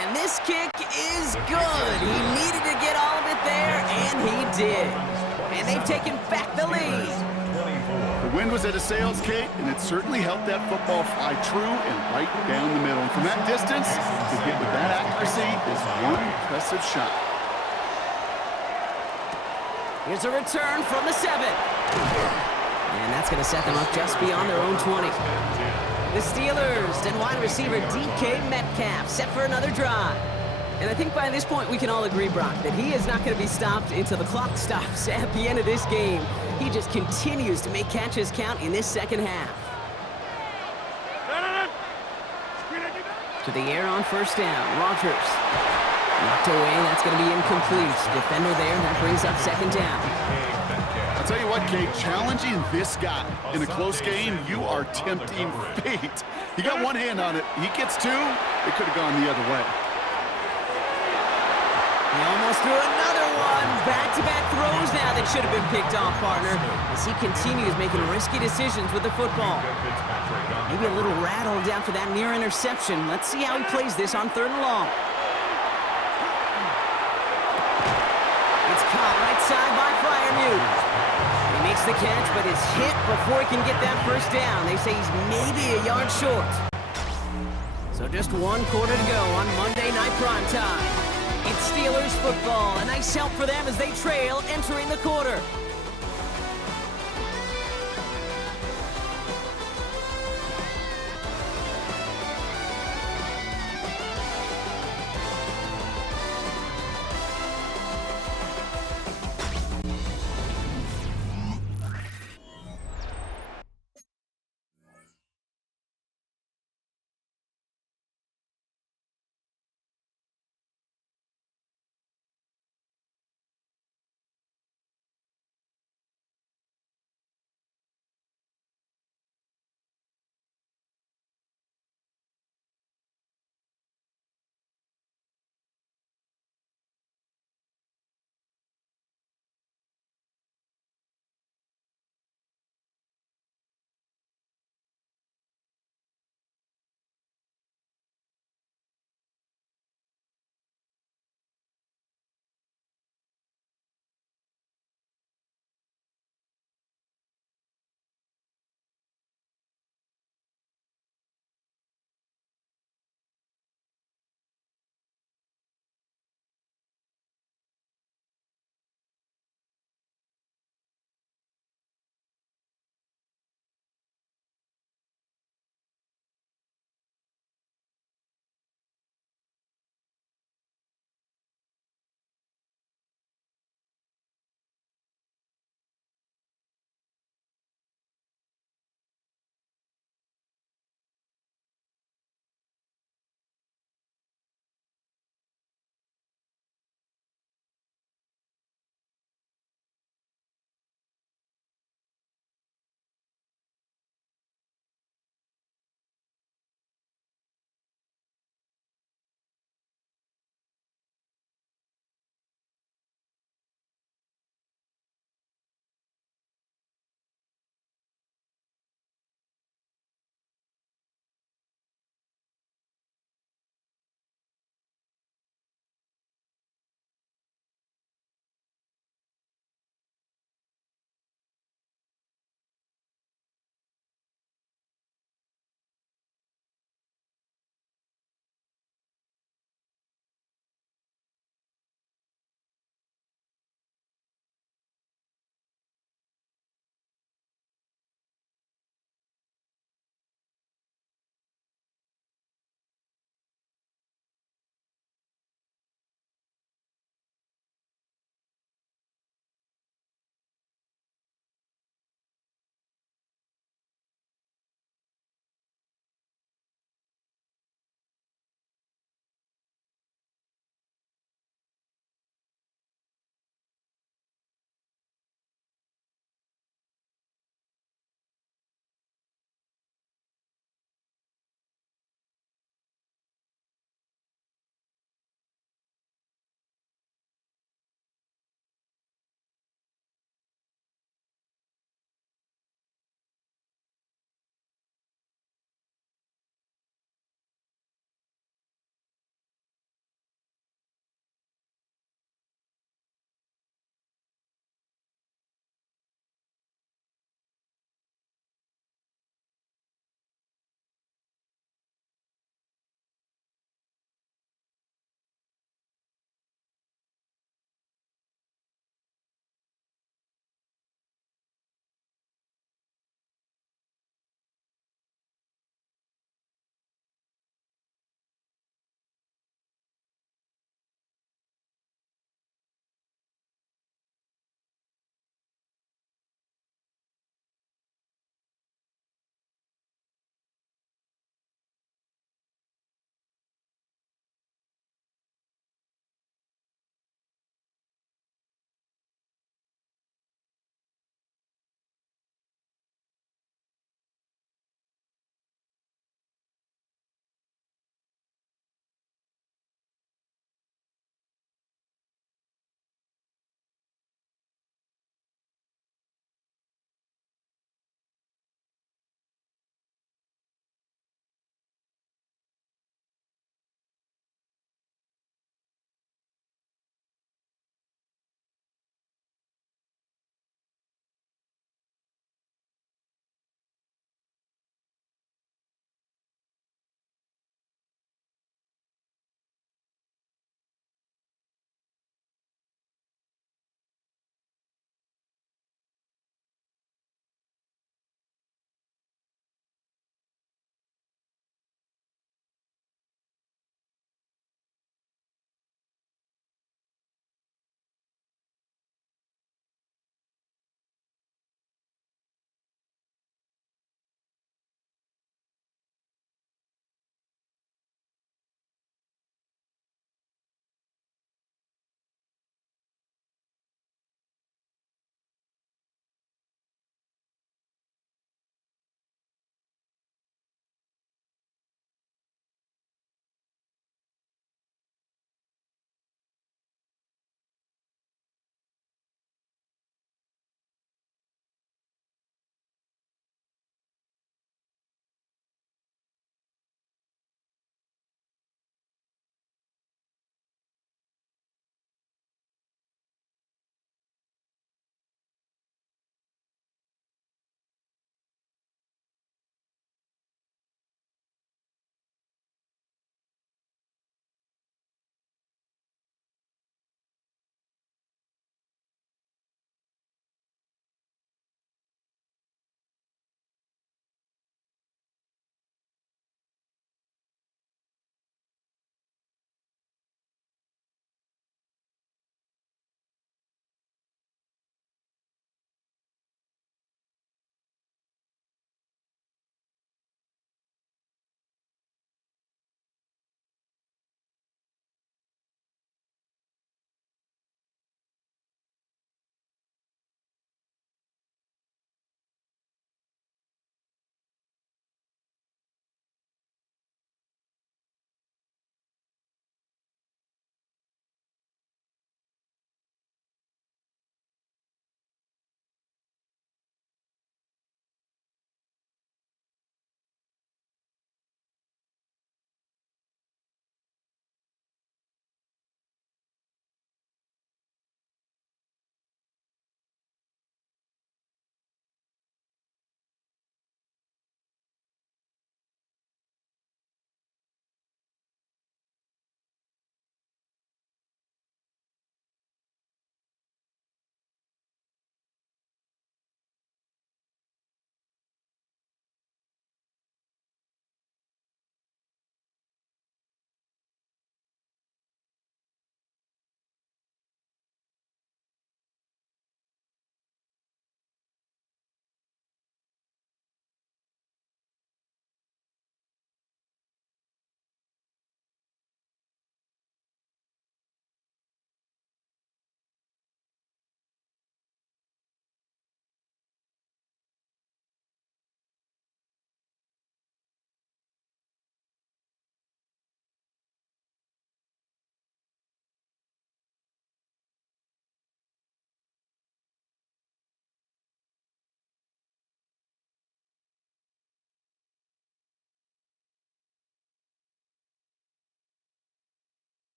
And this kick is good. He needed to get all of it there, and he did. And they've taken back the lead. The wind was at a sails, Kate, and it certainly helped that football fly true and right down the middle. And from that distance, to hit with that accuracy is one impressive shot. Here's a return from the 7. And that's going to set them up just beyond their own 20. The Steelers and wide receiver DK Metcalf set for another drive. And I think by this point we can all agree, Brock, that he is not going to be stopped until the clock stops at the end of this game. He just continues to make catches count in this second half. To the air on first down. Rodgers. Knocked away. That's going to be incomplete. Defender there. That brings up second down. I'll tell you what, Kate, challenging this guy in a close game, you are tempting fate. He got one hand on it. He gets two. It could have gone the other way. He almost threw another one. Back-to-back throws now that should have been picked off, partner, as he continues making risky decisions with the football. Maybe a little rattled after that near interception. Let's see how he plays this on 3rd and long. It's caught right side by Freiermuth. He makes the catch, but is hit before he can get that first down. They say he's maybe a yard short. So just 1 quarter to go on Monday Night Primetime. It's Steelers football. A nice help for them as they trail entering the quarter.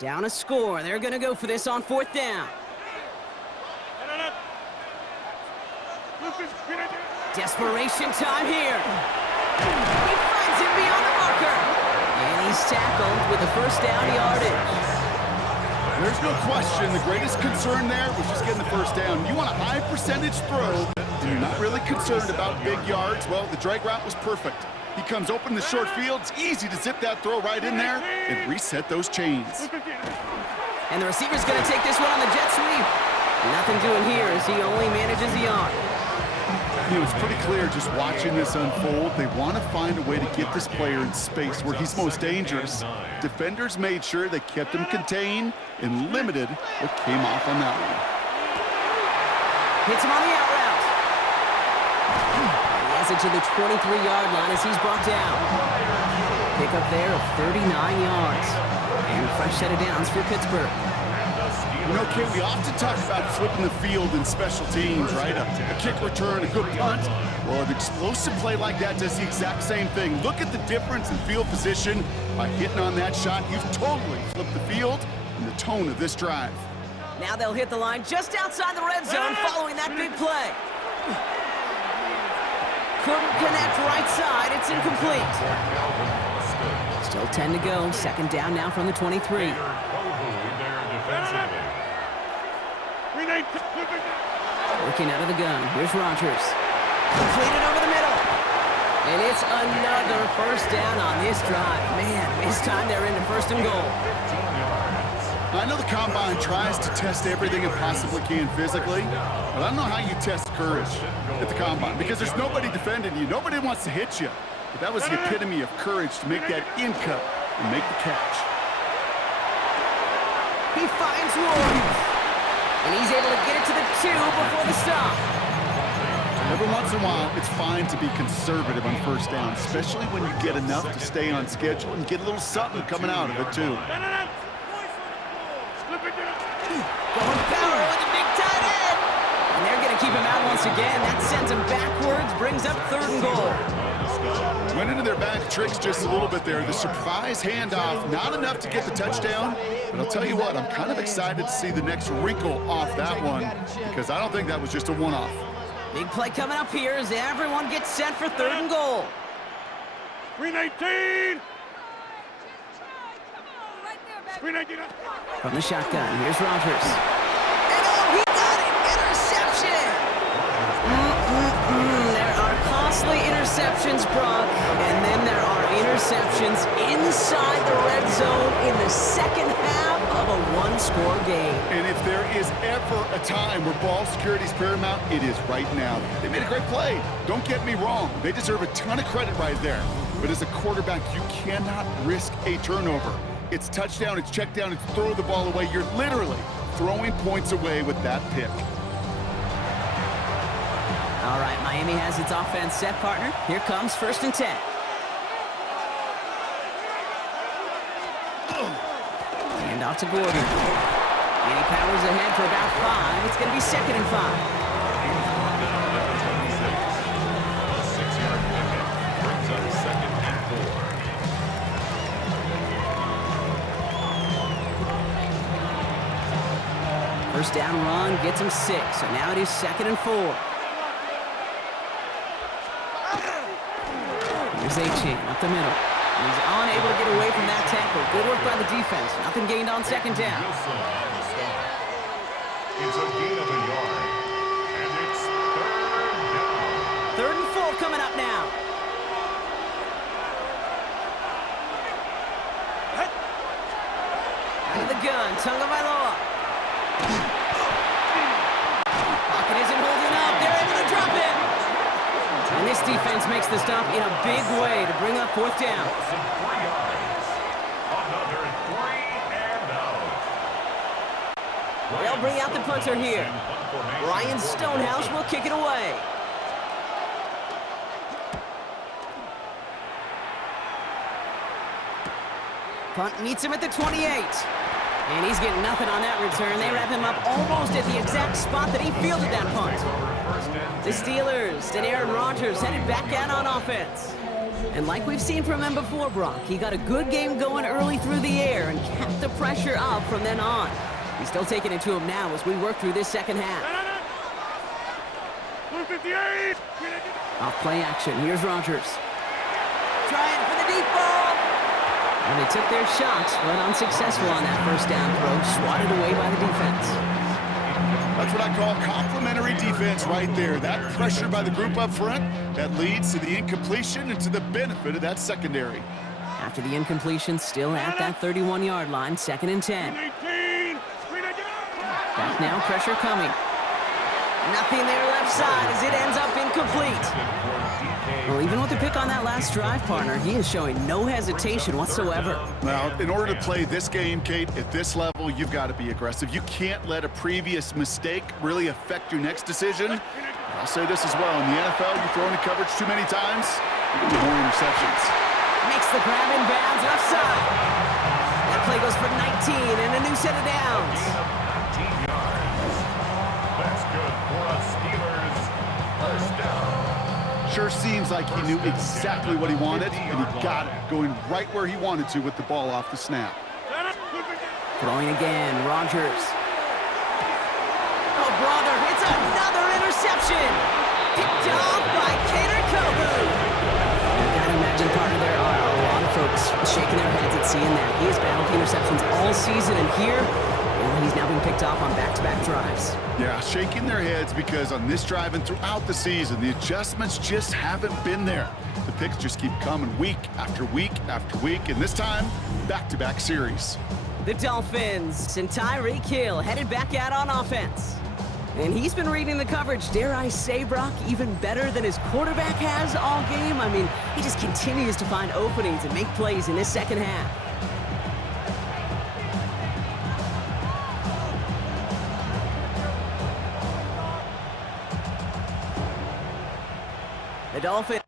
Down a score. They're going to go for this on 4th down. Desperation time here. He finds him beyond the marker. And he's tackled with the first down yardage. There's no question. The greatest concern there was just getting the first down. You want a high percentage throw, and you're not really concerned about big yards. Well, the drag route was perfect. He comes open in the short field. It's easy to zip that throw right in there and reset those chains. And the receiver's going to take this one on the jet sweep. Nothing doing here as he only manages a yard. You know, it's pretty clear just watching this unfold. They want to find a way to get this player in space where he's most dangerous. Defenders made sure they kept him contained and limited what came off on that one. Hits him on the out route. He has it to the 23-yard line as he's brought down. Pick up there of 39 yards. And a fresh set of downs for Pittsburgh. You know, Kate, we often talk about flipping the field in special teams, right? A kick return, a good punt. Well, an explosive play like that does the exact same thing. Look at the difference in field position. By hitting on that shot, you've totally flipped the field and the tone of this drive. Now they'll hit the line just outside the red zone following that big play. Couldn't connect right side. It's incomplete. Still 10 to go. 2nd down now from the 23. Working out of the gun. Here's Rodgers. Completed over the middle. And it's another first down on this drive. Man, this time they're into 1st and goal. I know the Combine tries to test everything it possibly can physically, but I don't know how you test courage at the Combine because there's nobody defending you. Nobody wants to hit you. But that was the epitome of courage to make that in cut and make the catch. He finds Williams. And he's able to get it to the 2 before the stop. Every once in a while, it's fine to be conservative on 1st down, especially when you get enough to stay on schedule and get a little something coming out of it, too. Going power with a big tight end. And they're going to keep him out once again. That sends him backwards, brings up 3rd and goal. Went into their bag of tricks just a little bit there. The surprise handoff, not enough to get the touchdown. But I'll tell you what, I'm kind of excited to see the next wrinkle off that one because I don't think that was just a one-off. Big play coming up here as everyone gets set for 3rd and goal. 319! From the shotgun, here's Rodgers. And oh, he got it! Interception! There are costly interceptions, Brock. And then there are interceptions inside the red zone in the 2nd half of a one-score game. And if there is ever a time where ball security is paramount, it is right now. They made a great play. Don't get me wrong. They deserve a ton of credit right there. But as a quarterback, you cannot risk a turnover. It's touchdown, it's check down, it's throw the ball away. You're literally throwing points away with that pick. All right, Miami has its offense set, partner. Here comes 1st and 10. Hand off to Gordon. And he powers ahead for about 5. It's going to be 2nd and 5. First down run gets him 6, so now it is 2nd and 4. Here's A-Chain up the middle. And he's unable to get away from that tackle. Good work by the defense. Nothing gained on 2nd down. It's a gain of a yard, and it's 3rd down. 3rd and 4 coming up now. Out of the gun, Tagovailoa. Pocket isn't holding up. They're able to drop it. And this defense makes the stop in a big way to bring up 4th down. Another 3 and out. They'll bring out the punter here. Ryan Stonehouse will kick it away. Punt meets him at the 28. And he's getting nothing on that return. They wrap him up almost at the exact spot that he fielded that punt. The Steelers and Aaron Rodgers headed back out on offense. And like we've seen from him before, Brock, he got a good game going early through the air. and kept the pressure up from then on. He's still taking it to him now as we work through this second half. 158. Off play action, here's Rodgers. Trying for the deep ball. And they took their shots, but unsuccessful on that first down throw, swatted away by the defense. That's what I call complimentary defense right there. That pressure by the group up front, that leads to the incompletion and to the benefit of that secondary. After the incompletion, still at that 31-yard line, 2nd and 10. Back now, pressure coming. Nothing there left side as it ends up incomplete. Well, even with the pick on that last drive, partner, he is showing no hesitation whatsoever. Now, in order to play this game, Kate, at this level, you've got to be aggressive. You can't let a previous mistake really affect your next decision. I'll say this as well. In the NFL, you throw into coverage too many times, you get more interceptions. Makes the grab in bounds left side. That play goes for 19 and a new set of downs. 13 yards. That's good for a Steelers first down. Sure seems like he knew exactly what he wanted, and he got it, going right where he wanted to with the ball off the snap. Throwing again, Rodgers. Oh, brother, it's another interception. Picked off by Kader Kobu. I gotta imagine, partner, there are a lot of folks shaking their heads at seeing that. He has battled interceptions all season, and here, well, he's now been picked off on back-to-back drives. Yeah, shaking their heads because on this drive and throughout the season, the adjustments just haven't been there. The picks just keep coming week after week after week, and this time, back-to-back series. The Dolphins and Tyreek Hill headed back out on offense. And he's been reading the coverage, dare I say, Brock, even better than his quarterback has all game. I mean, he just continues to find openings and make plays in this second half. The Dolphins.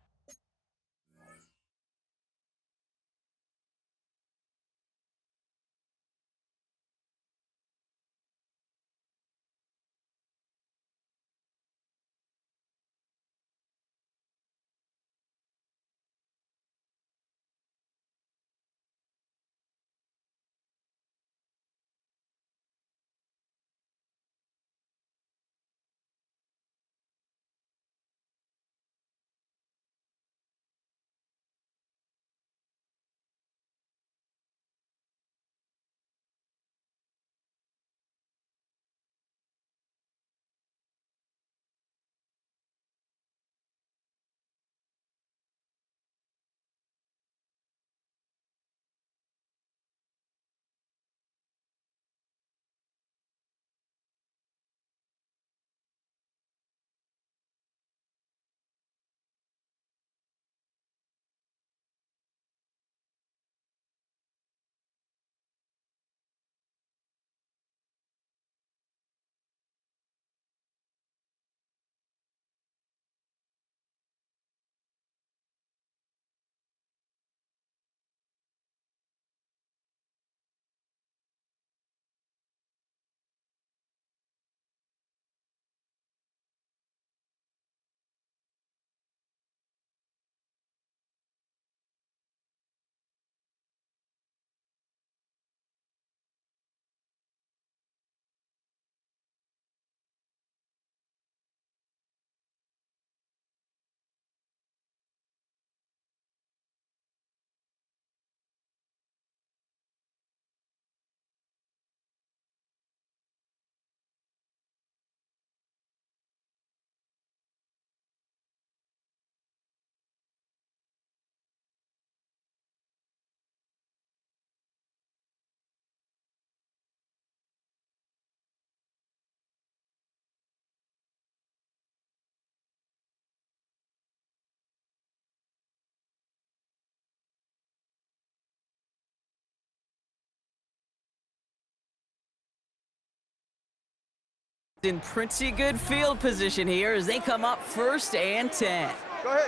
In pretty good field position here as they come up 1st and 10. Go ahead.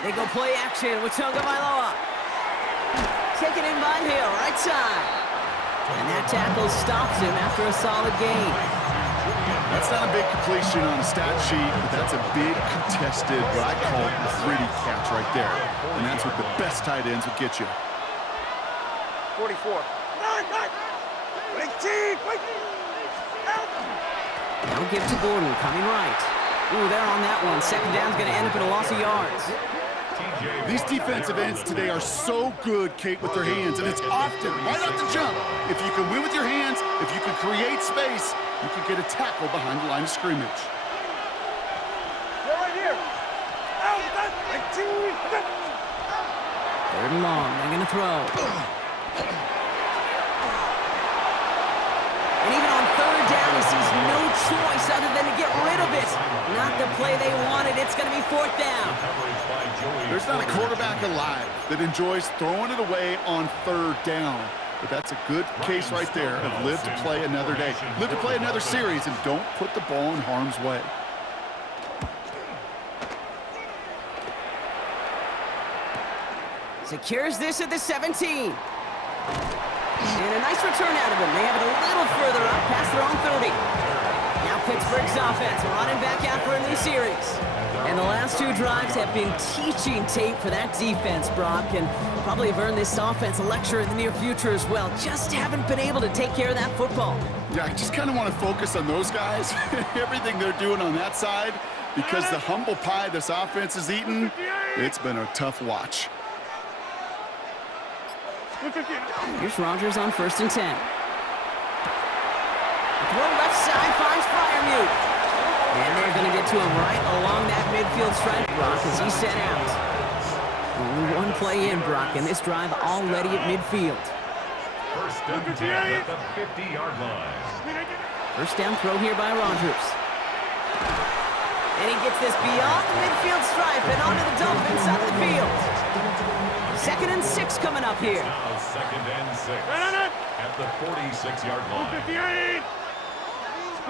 They go play action with Tagovailoa. Taken in by Hill, right side. And that tackle stops him after a solid gain. That's not a big completion on a stat sheet, but that's a big contested, what I call a gritty catch right there. And that's what the best tight ends would get you. 44. Now give to Gordon, coming right. Ooh, they're on that one. Second down's going to end up in a loss of yards. These defensive ends today are so good, Kate, with their hands, and it's often right off the jump. If you can win with your hands, if you can create space, you can get a tackle behind the line of scrimmage. Right here. Third and long, they're going to throw. And even on third down, he sees no choice other than to get rid of it. Not the play they wanted. It's going to be fourth down. There's not a quarterback alive that enjoys throwing it away on third down. But that's a good case right there of live to play another day. Live to play another series and don't put the ball in harm's way. Secures this at the 17. And a nice return out of him. They have it a little further up past their own 30. Now Pittsburgh's offense running back out for a new series. And the last two drives have been teaching tape for that defense, Brock, and probably have earned this offense a lecture in the near future as well. Just haven't been able to take care of that football. Yeah, I just kind of want to focus on those guys, everything they're doing on that side, because the humble pie this offense is eating, it's been a tough watch. Here's Rodgers on 1st and 10. Throw left side finds Freiermuth. And they're going to get to him right along that midfield stripe, Brock, as he's set out. Only one play in, Brock, and this drive already at midfield. First and 10 at the 50-yard line. First down throw here by Rodgers. And he gets this beyond the midfield stripe and onto the Dolphins side of the field. 2nd and 6 coming up here. Now 2nd and 6 at the 46-yard line.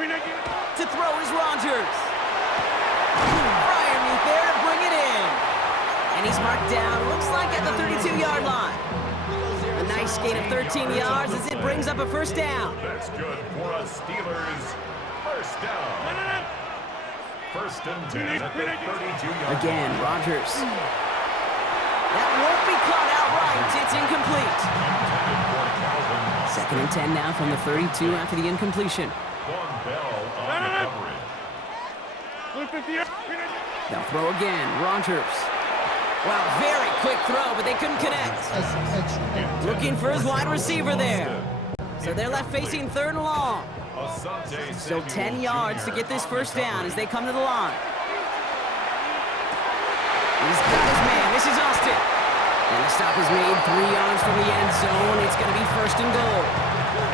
To throw is Rodgers. Freiermuth there to bring it in. And he's marked down, looks like at the 32-yard line. A nice gain of 13 yards as it brings up a first down. That's good for a Steelers first down. 1st and 10 at the 32-yard Again, line. Rodgers. That won't be caught outright. It's incomplete. 2nd and 10 now from the 32 after the incompletion. Von Bell on the coverage. They'll throw again. Rodgers. Well, very quick throw, but they couldn't connect. Looking for his wide receiver there. So they're left facing 3rd and long. Still 10 yards to get this first down as they come to the line. He's got his man. This is Austin. And the stop is made 3 yards from the end zone. It's going to be 1st and goal.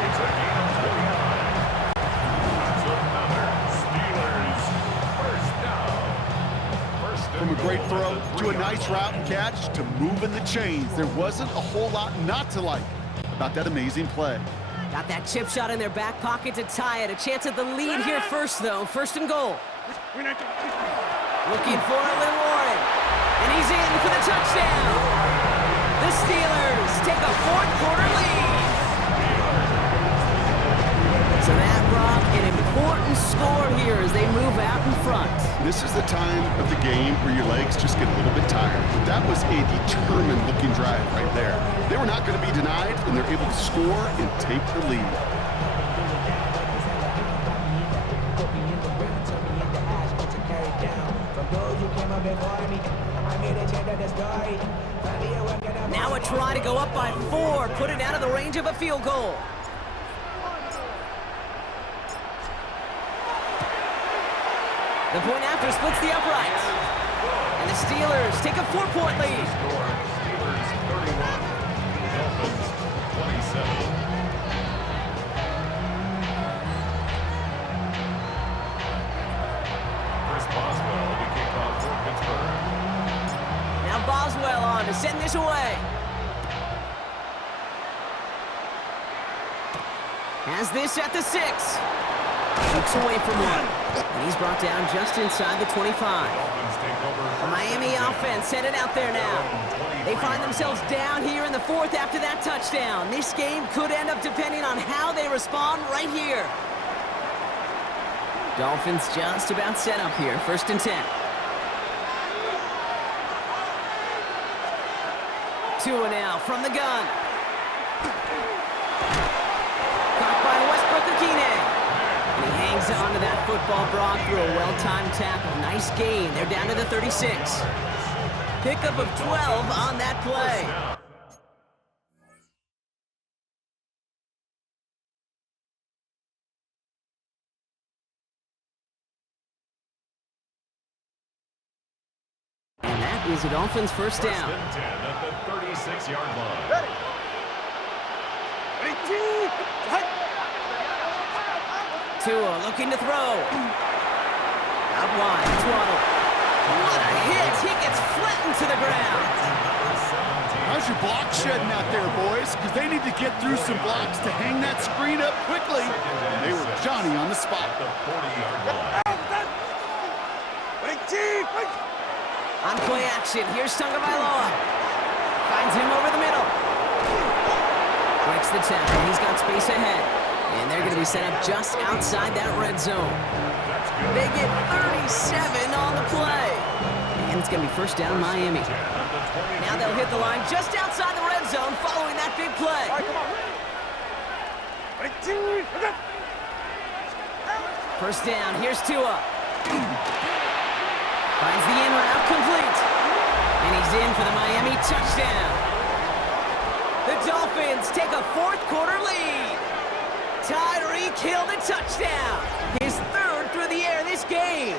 It's a gain of 29. That's another Steelers first down. From a great throw to a nice route and catch to moving the chains, there wasn't a whole lot not to like about that amazing play. Got that chip shot in their back pocket to tie it. A chance at the lead here first, though. 1st and goal. Looking for a little Warren. And he's in for the touchdown. The Steelers take a 4th quarter lead. So that brought an important score here as they move out in front. This is the time of the game where your legs just get a little bit tired. That was a determined-looking drive right there. They were not going to be denied, and they're able to score and take the lead. Now a try to go up by 4, put it out of the range of a field goal. The point after splits the upright. And the Steelers take a 4-point lead. Steelers 31, Dolphins 27. Chris Boswell to kick off for Pittsburgh. Now Boswell on to send this away. Has this at the 6. Shoots away from one. And he's brought down just inside the 25. Dolphins take over The Miami offense headed out there now. They find themselves down here in the 4th after that touchdown. This game could end up depending on how they respond right here. Dolphins just about set up here. 1st and 10. 2 now from the gun. Caught by Westbrook-Akine. And he hangs on to that football, Brock, through a well-timed tackle. Nice gain. They're down to the 36. Pickup of 12 on that play. And that is the Dolphins' first down. First and 10 at the 36-yard line. Ready. Tua looking to throw. Out wide, Twaddle. What a hit! He gets flattened to the ground. How's your block shedding out there, boys? Because they need to get through some blocks to hang that screen up quickly. They were Johnny on the spot. The 40-yard line. On play action, here's Tagovailoa. Finds him over the middle. Breaks the tackle, he's got space ahead. And they're going to be set up just outside that red zone. They get 37 on the play. And it's going to be first down Miami. Now they'll hit the line just outside the red zone following that big play. First down, here's Tua. Finds the in route complete. And he's in for the Miami touchdown. The Dolphins take a fourth-quarter lead. Tyreek Hill the touchdown. His third through the air this game.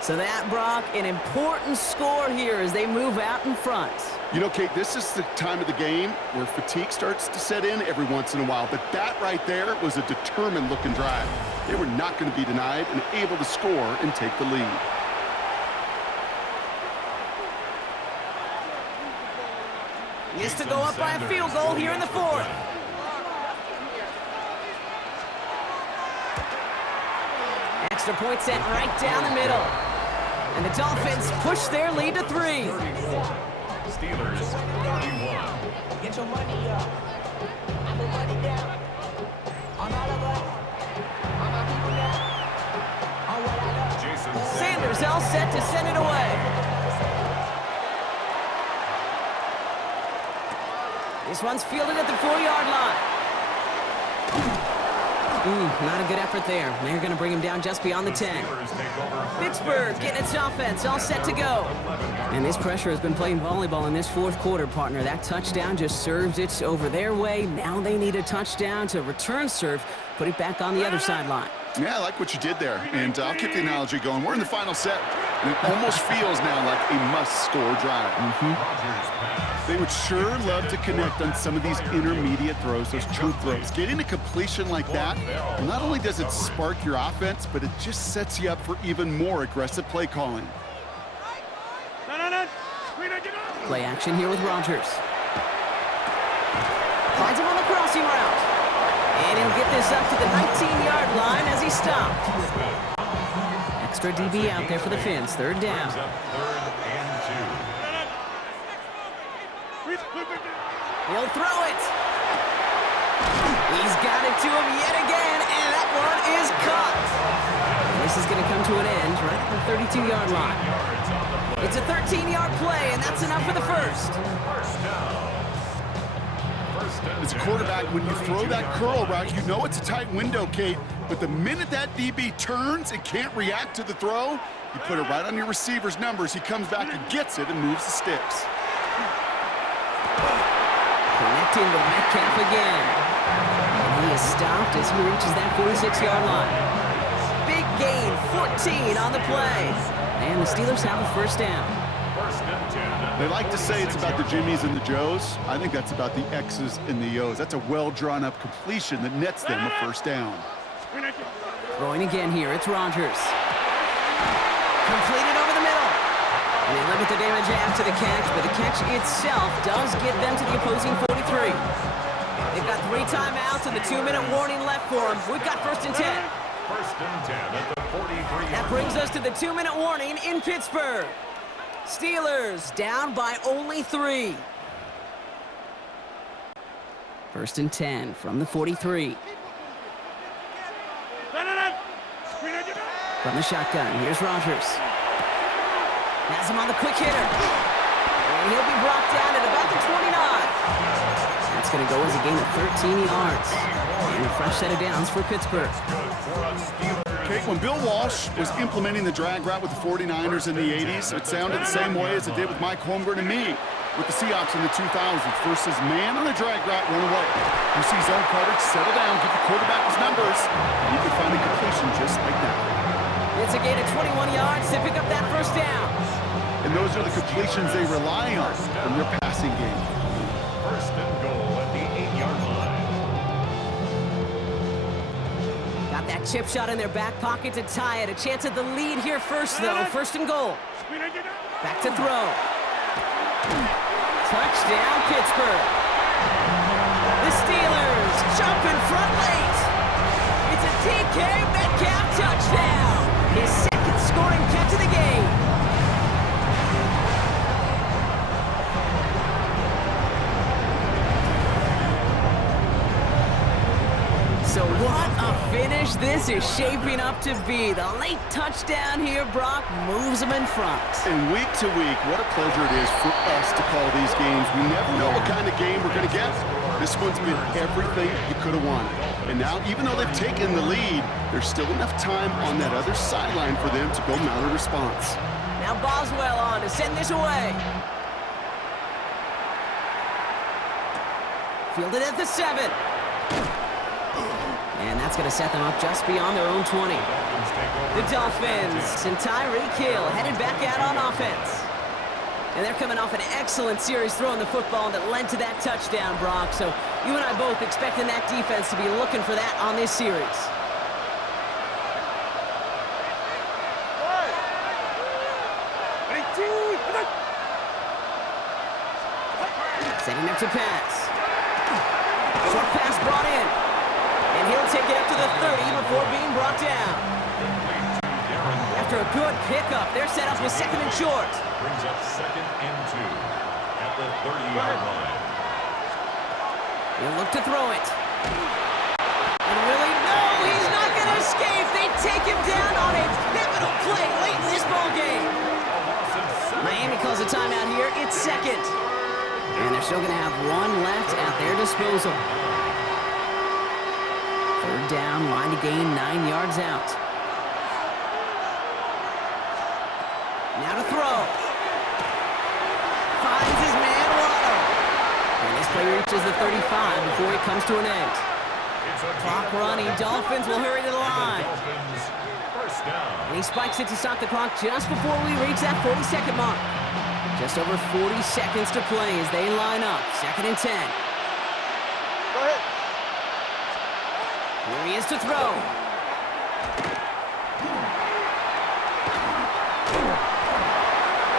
So that, Brock, an important score here as they move out in front. You know, Kate, this is the time of the game where fatigue starts to set in every once in a while. But that right there was a determined-looking drive. They were not going to be denied and able to score and take the lead. He is to go up by a field goal here in the fourth. Extra point set right down the middle. And the Dolphins push their lead to 3. Steelers 31. Get your money up. I put money down. On all of us. On my people now. On what I love. Jason Sanders all set to send it away. This one's fielded at the 4-yard line. Not a good effort there. They're going to bring him down just beyond the 10. Pittsburgh getting its offense all set to go. And this pressure has been playing volleyball in this fourth quarter, partner. That touchdown just served it over their way. Now they need a touchdown to return serve, put it back on the other sideline. Yeah, I like what you did there. And I'll keep the analogy going. We're in the final set, and it almost feels now like a must-score drive. They would sure love to connect on some of these intermediate throws, those chunk throws. Getting a completion like that, well, not only does it spark your offense, but it just sets you up for even more aggressive play calling. Play action here with Rodgers. Finds him on the crossing route. And he'll get this up to the 19-yard line as he stopped. Extra DB out there for the Fins. Third down. He'll throw it. He's got it to him yet again, and that one is caught. And this is going to come to an end right at the 32-yard line. It's a 13-yard play, and that's enough for the first. As a quarterback, when you throw that curl route, you know it's a tight window, Kate. But the minute that DB turns and can't react to the throw, you put it right on your receiver's numbers. He comes back and gets it and moves the sticks. Connecting with Metcalf again. And he is stopped as he reaches that 46-yard line. Big gain, 14 on the play. And the Steelers have a first down. They like to say it's about the Jimmies and the Joes. I think that's about the X's and the O's. That's a well-drawn-up completion that nets them a first down. Throwing again here, it's Rodgers. Completed over the middle. And they limit the damage after the catch, but the catch itself does get them to the opposing 43. They've got 3 timeouts and the 2-minute warning left for them. We've got first and 10. First and 10 at the 43. That brings us to the 2-minute warning in Pittsburgh. Steelers down by only 3. First and 10 from the 43. From the shotgun, here's Rodgers. Has him on the quick hitter. And he'll be brought down at about the 29. going to go as a gain of 13 yards. And a fresh set of downs for Pittsburgh. Kate, when Bill Walsh was implementing the drag route with the 49ers in the 80s, it sounded the same way as it did with Mike Holmgren and me with the Seahawks in the 2000s versus man on the drag route, run away. You see zone coverage, settle down, give the quarterback his numbers, and you can find a completion just like that. It's a gain of 21 yards to pick up that first down. And those are the completions they rely on from their passing game. First and goal at the 8-yard line. Got that chip shot in their back pocket to tie it. A chance at the lead here first, though. First and goal. Back to throw. Touchdown, Pittsburgh. The Steelers jump in front late. It's a DK Metcalf touchdown. His second scoring catch of the game. So what a finish this is shaping up to be. The late touchdown here, Brock, moves them in front. And week to week, what a pleasure it is for us to call these games. We never know what kind of game we're going to get. This one's been everything you could have wanted. And now, even though they've taken the lead, there's still enough time on that other sideline for them to go mount a response. Now Boswell on to send this away. Fielded at the 7. And that's going to set them up just beyond their own 20. The Dolphins and Tyreek Hill headed back out on offense. And they're coming off an excellent series throwing the football that led to that touchdown, Brock. So you and I both expecting that defense to be looking for that on this series. Setting up to pass. Short pass brought in. And he'll take it up to the 30 before being brought down. After a good pickup, they're set up with second and short. Brings up second and 2 at the 30-yard line. He'll look to throw it. And really, no, he's not going to escape. They take him down on a pivotal play late in this ball game. Miami calls a timeout here. It's second. And they're still going to have one left at their disposal. Third down, line to gain 9 yards out. Now to throw. Finds his man, Waddle. And this play reaches the 35 before it comes to an end. Clock running. Dolphins will hurry to the line. First down. And he spikes it to stop the clock just before we reach that 40-second mark. Just over 40 seconds to play as they line up. Second and 10. Go ahead. Here he is to throw.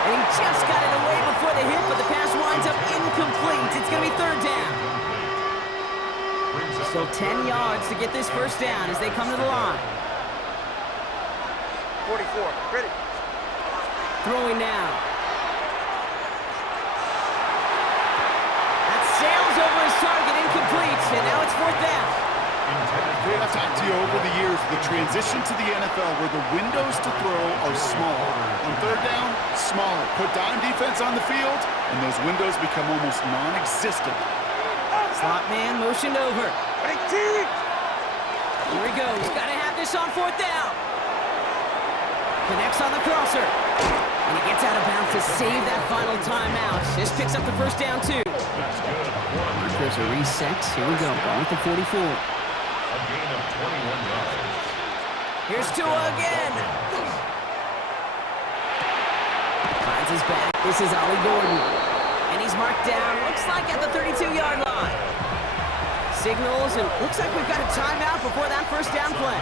And he just got it away before the hit, but the pass winds up incomplete. It's going to be third down. So 10 yards to get this first down as they come to the line. 44. Ready. Throwing now. That sails over his target, incomplete, and now it's fourth down. I've talked to you over the years, the transition to the NFL where the windows to throw are smaller. On third down, smaller. Put dime defense on the field, and those windows become almost non-existent. Slot man motioned over. Here he goes. Got to have this on fourth down. Connects on the crosser. And he gets out of bounds to save that final timeout. This picks up the first down, too. Markers are reset. Here we go. Going with the 44. A gain of 21 yards. Here's Tua again. Finds his back. This is Ollie Gordon. And he's marked down, looks like at the 32-yard line. Signals, and looks like we've got a timeout before that first down play.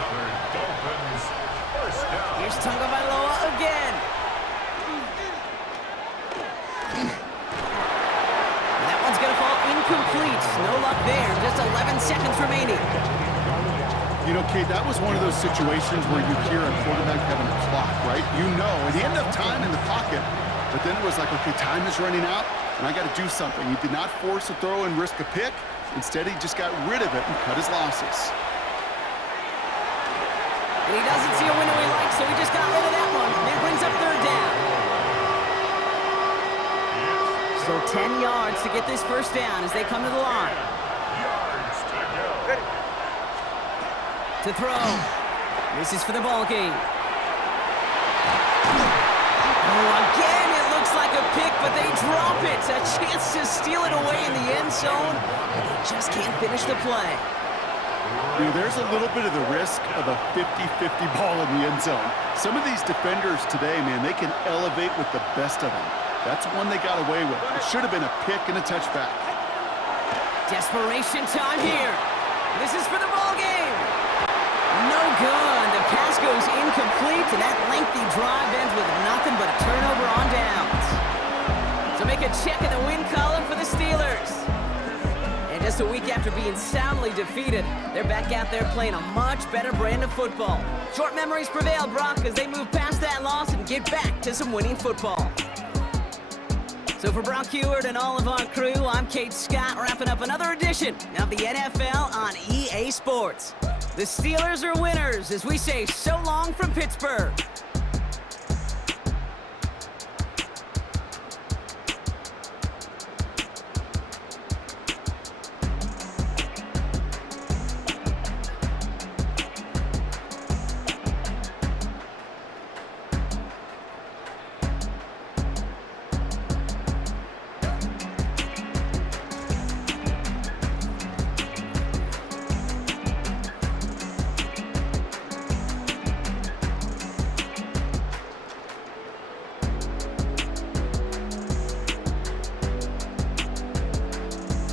Dolphins, first down. Here's Tagovailoa again. And that one's going to fall incomplete. No luck there. Just 11 seconds remaining. You know, Kate, that was one of those situations where you hear a quarterback having a clock, right? You know, and he ended up time in the pocket, but then it was like, okay, time is running out, and I got to do something. He did not force a throw and risk a pick. Instead, he just got rid of it and cut his losses. And he doesn't see a window he likes, so he just got rid of that one. And it brings up third down. So 10 yards to get this first down as they come to the line. yards to go. Ready. To throw. This is for the ball game. Oh, again, it looks like a pick, but they drop it. A chance to steal it away in the end zone, but they just can't finish the play. You know, there's a little bit of the risk of a 50-50 ball in the end zone. Some of these defenders today, man, they can elevate with the best of them. That's one they got away with. It should have been a pick and a touchback. Desperation time here. This is for the ball game. No good. The pass goes incomplete, and that lengthy drive ends with nothing but a turnover on downs. So make a check in the win column for the Steelers. And just a week after being soundly defeated, they're back out there playing a much better brand of football. Short memories prevail, Brock, as they move past that loss and get back to some winning football. So for Brock Heward and all of our crew, I'm Kate Scott, wrapping up another edition of the NFL on EA Sports. The Steelers are winners as we say so long from Pittsburgh.